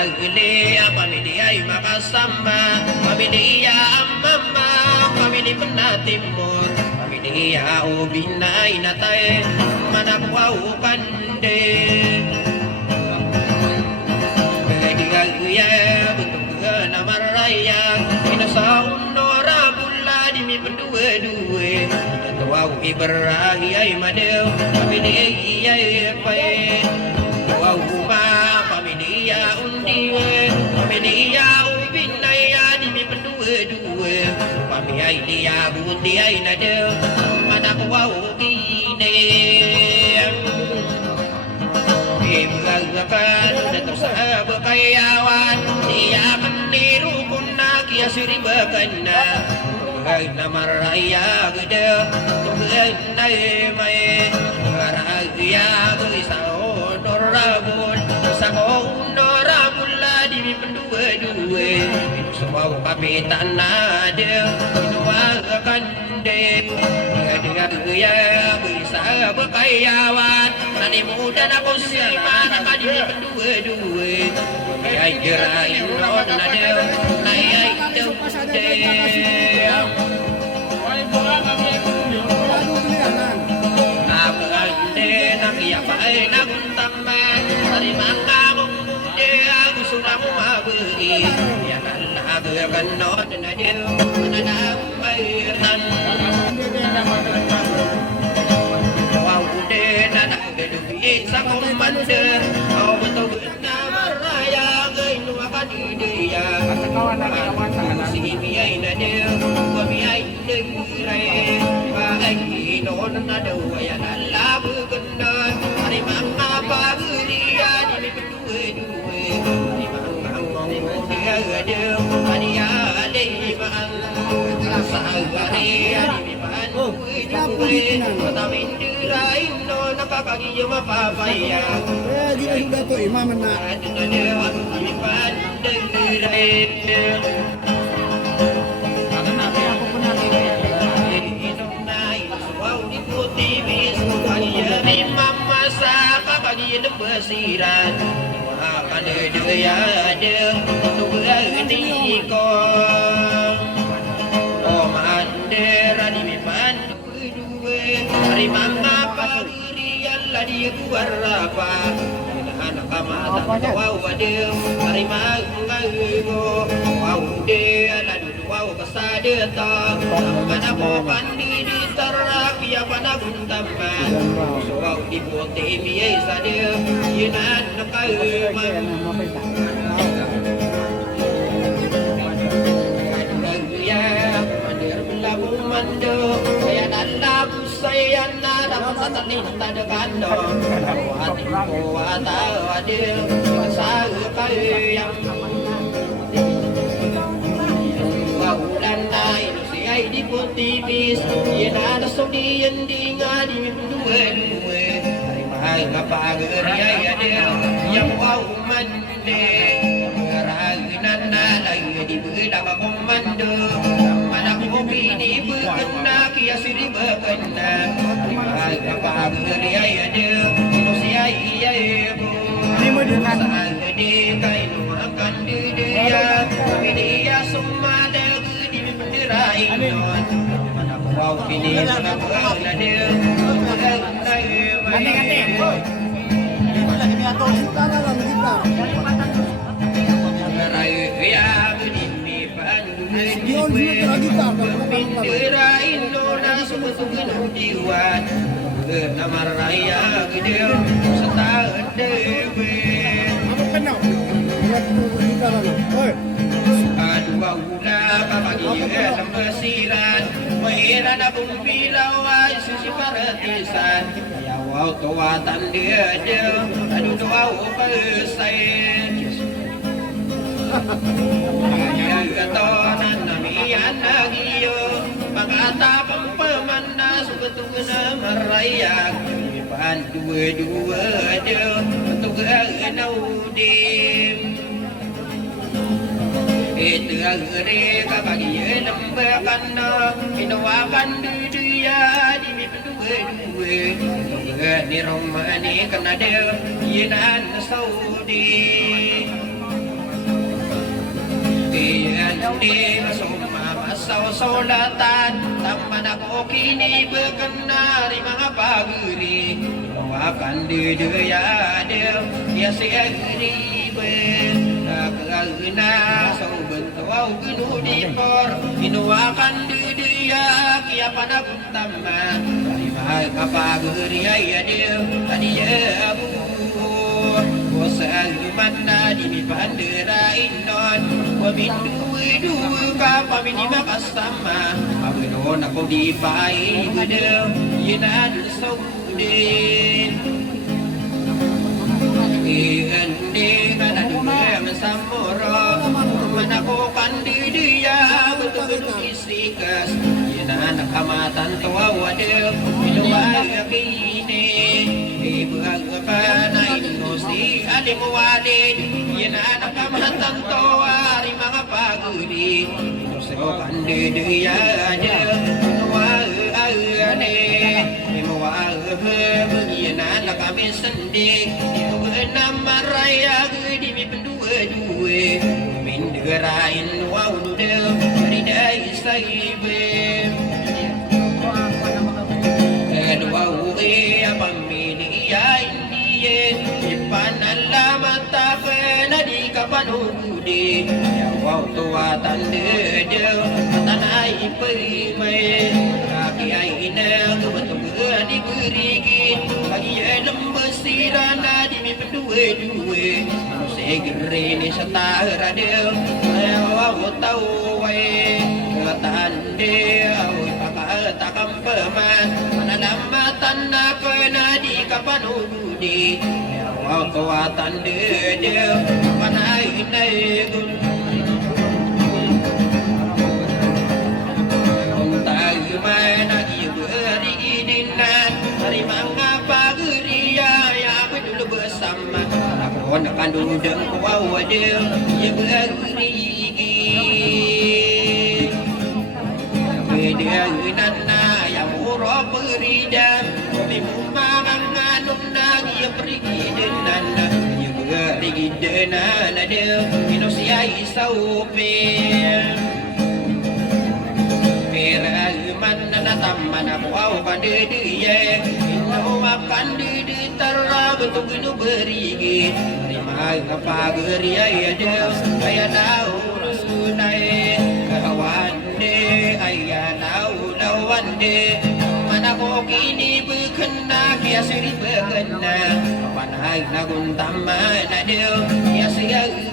agli pamili ay makasama pamili amama pamili penatimut pamili ubinay natay manakwaw kande gagaya bentuk na maraya inasaun nora bula di mi pendua-dua tawau ibarahi ay madew pamili ay pay tawau pamiliya undiwe pamiliya ubinaya di mi pendua-dua pamiyay dia buti ay nade manakwaw kine ibagakan datang sa bakayawan dia meniru kunna kia siribakan na na maraya gede tunggal nay may karagya gulisao norabul sako norabul di mi pendua-dua semua kapitan nade inuakan de dengan gaya bisa bakayawan nani muda na kosi mana kadi mi pendua-dua ay jerain non nade nay ay de hari mangkang dia aku sudah mabui ya Allah berkenon dan dia menanam bayran wow dia dan kedupi sakong mandir kau betul benar raya genu akan dia si biai dia biai dia bagai non ada ya Allah berkenon hari mangga pagi dia di kedua hari mangga ngomong dia ada hari ada iman rasa hari di pan vitamin dirai non kakak dia mapapaya Dia sudah tuh imam nak. ada di pan dirai Besiran akan dia ada untuk berhenti kau oh mandera di mipan dua hari mangga pagi Allah di luar apa anak mata wow ada hari mangga go wow dia lalu wow kesada tak mana popan di terak ya pada guntaman wow di bote biasa dia yenan nakaiman ya mandir belabung mando saya nalaku saya nada tadi tada kando hati ko ata ada masa kayang ulan naik siai di potipis yenan sodian di ngadi dua hari mahal apa geria ada yang wow mande raginan lagi di bedak komando mana kopi di bekena kia siri bekena hari mahal apa geria ada manusia iya ibu di kainu akan di dia dia semua di benderai non wow kini sudah berada dia nama raya gede setahun dewe dua ulah pagi dalam besiran mengira bung bilawai sisi paratisan ya wow kewatan dia aduh doa pesain ya katonan namian lagi yo mengata pemana sebetulnya meraya pan dua dia untuk naudim itu agre kabagi lembakan inawakan dia di dua ni romani kana dia yenan saudi di masuma masau solatan taman ako kini berkenari mga paguri akan dia dia si agri kagina so bentuau genu di por inuakan dia kia pada kuntama mahal kapaguri ya dia abu wasal mana di pandera inon wabindu ka pamini makasama abunon ako di pai gede yenan saudin Ende kana dunia mensamoro menakokan dia betul-betul isikas Yana anak kamatan tua wade Minuwa yakini Ibu agapana inosi alim wadid Yana anak kamatan tua rimang pagudi Inosokan dia ada Minuwa agane Minuwa agane Yana anak kami sendik nama raya di pendua-dua minderain wow dudel dari dai saibe wow apa mini ya ini ipanala tanda dia tanai permai kaki aina kebetul diberi bagi lembesirana di mi pendua-dua segera ni setara dia awak tahu tanda awak pakai takam peman mana nama tanda kena di kapan ubudi awak tua tanda dia mana ini mana beri dinan dari mengapa geria ya aku dulu bersama aku nak kandung dan kau ada ya beri dia nana yang murah beri dan kami memang nganun lagi ya pergi dengan ya beri dengan dia Indonesia isau mana taman aku akan dia Inau akan dia terang untuk itu beri terima apa geria ya dia ayah tahu sunai kawan dia ayah tahu lawan dia mana kau kini berkena kia seri berkena panai nagun taman dia kia seri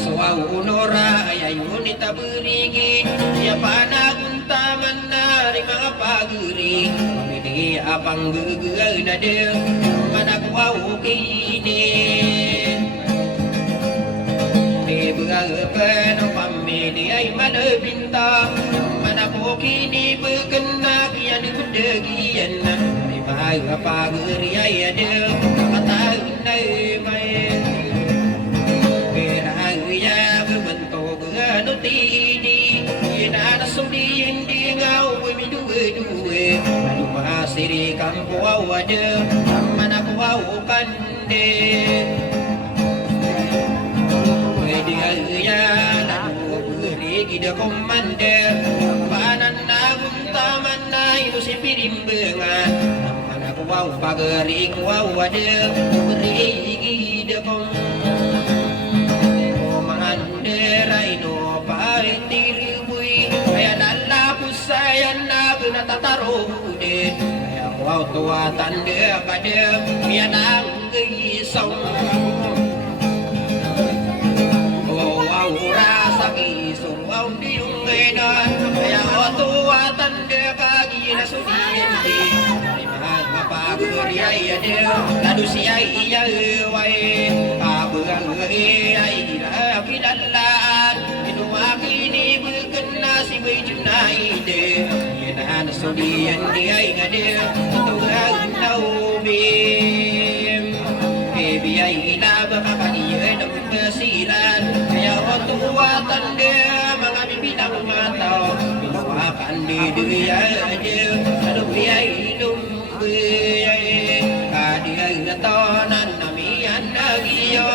Suau nora ayayun itaberigi ya panagun taman nari mga paguri pamili apang gugual na del managwaw kini Ibugapan ang pamili ay manabinta manapo kini begenak yan ibudagian ay mga paguri ay adel matahun na may tini ina sudi indi ngau mi duwe adu masiri kan ko awade mana ko aw kande dia ya lalu beri gida komander panan nagum taman na itu si pirim bengan mana ko aw pagari ko awade beri gida tatarudin kaya wow tua tanda pada pianang gisong oh wow rasa gisong wow diung edan kaya wow tua tanda kagi na sudiyan di apa geria ya de ladu siya iya wai abang ai ira fidalan inu akini berkena si bejunai de yana sudian dia ngade tuhan naubim biai ina bakakani ena kesiran kaya tua tanda mangami bidang matau akan di dia de lalu biai namian lagi yo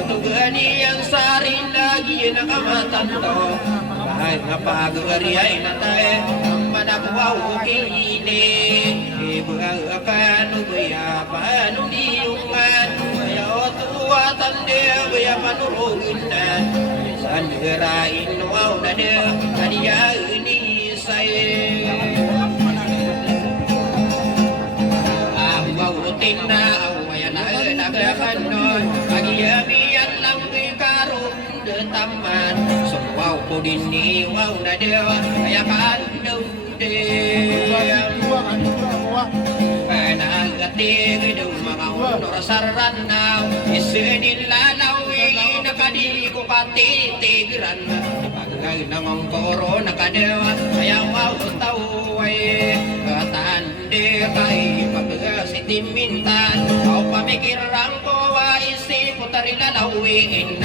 untuk gani yang sarin lagi nakamatan to kahit napagari ay natay mana kuwaw kini ibu akan ubaya panundiungan kaya otuwatan dia ubaya panuruginan sandirain wow na dia kaniya ini say na awayan ay nagakanon Pag-iabian lang ikaroon detaman Suwaw ko din niwaw na dewa Kaya kandong dem Panagatig daw mga unor saranaw Isinilalaw nakadi ko katitigiran Pagay namang koro nakadewa Kaya waw taway Katande kay sitimintan kau pamikiran ko isip ko tarila lawin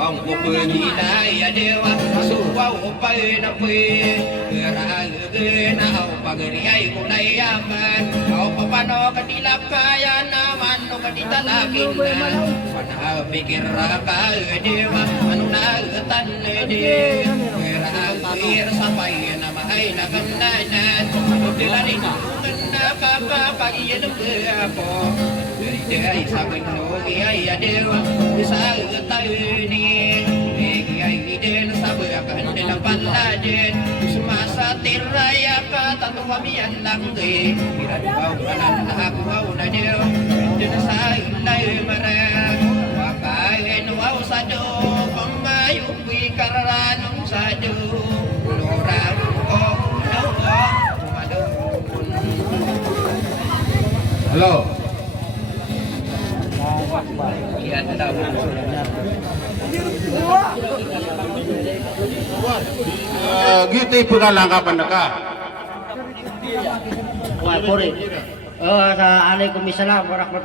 ang upagilay adewa masuwaw pa na pwe geragin au pagriyay ko na yaman au papano kanila kaya naman no kanitalakin na panapikir ka adewa ano na tan de geragir sampai na mahay na kamnanan pagdilanin nakakapagyan ng ako Ay sabi no ay adewa sa tauni ay idel sabi akan nila paladin sumasa tiraya ka tatuwamian lang di iradaw kanan na ako na dio dun sa ilay marag wakain wow sa do kumayupi karanong sa do lorang Halo. Yan daw. Gitu pengalangkapan ka. Waalaikumsalam warahmatullahi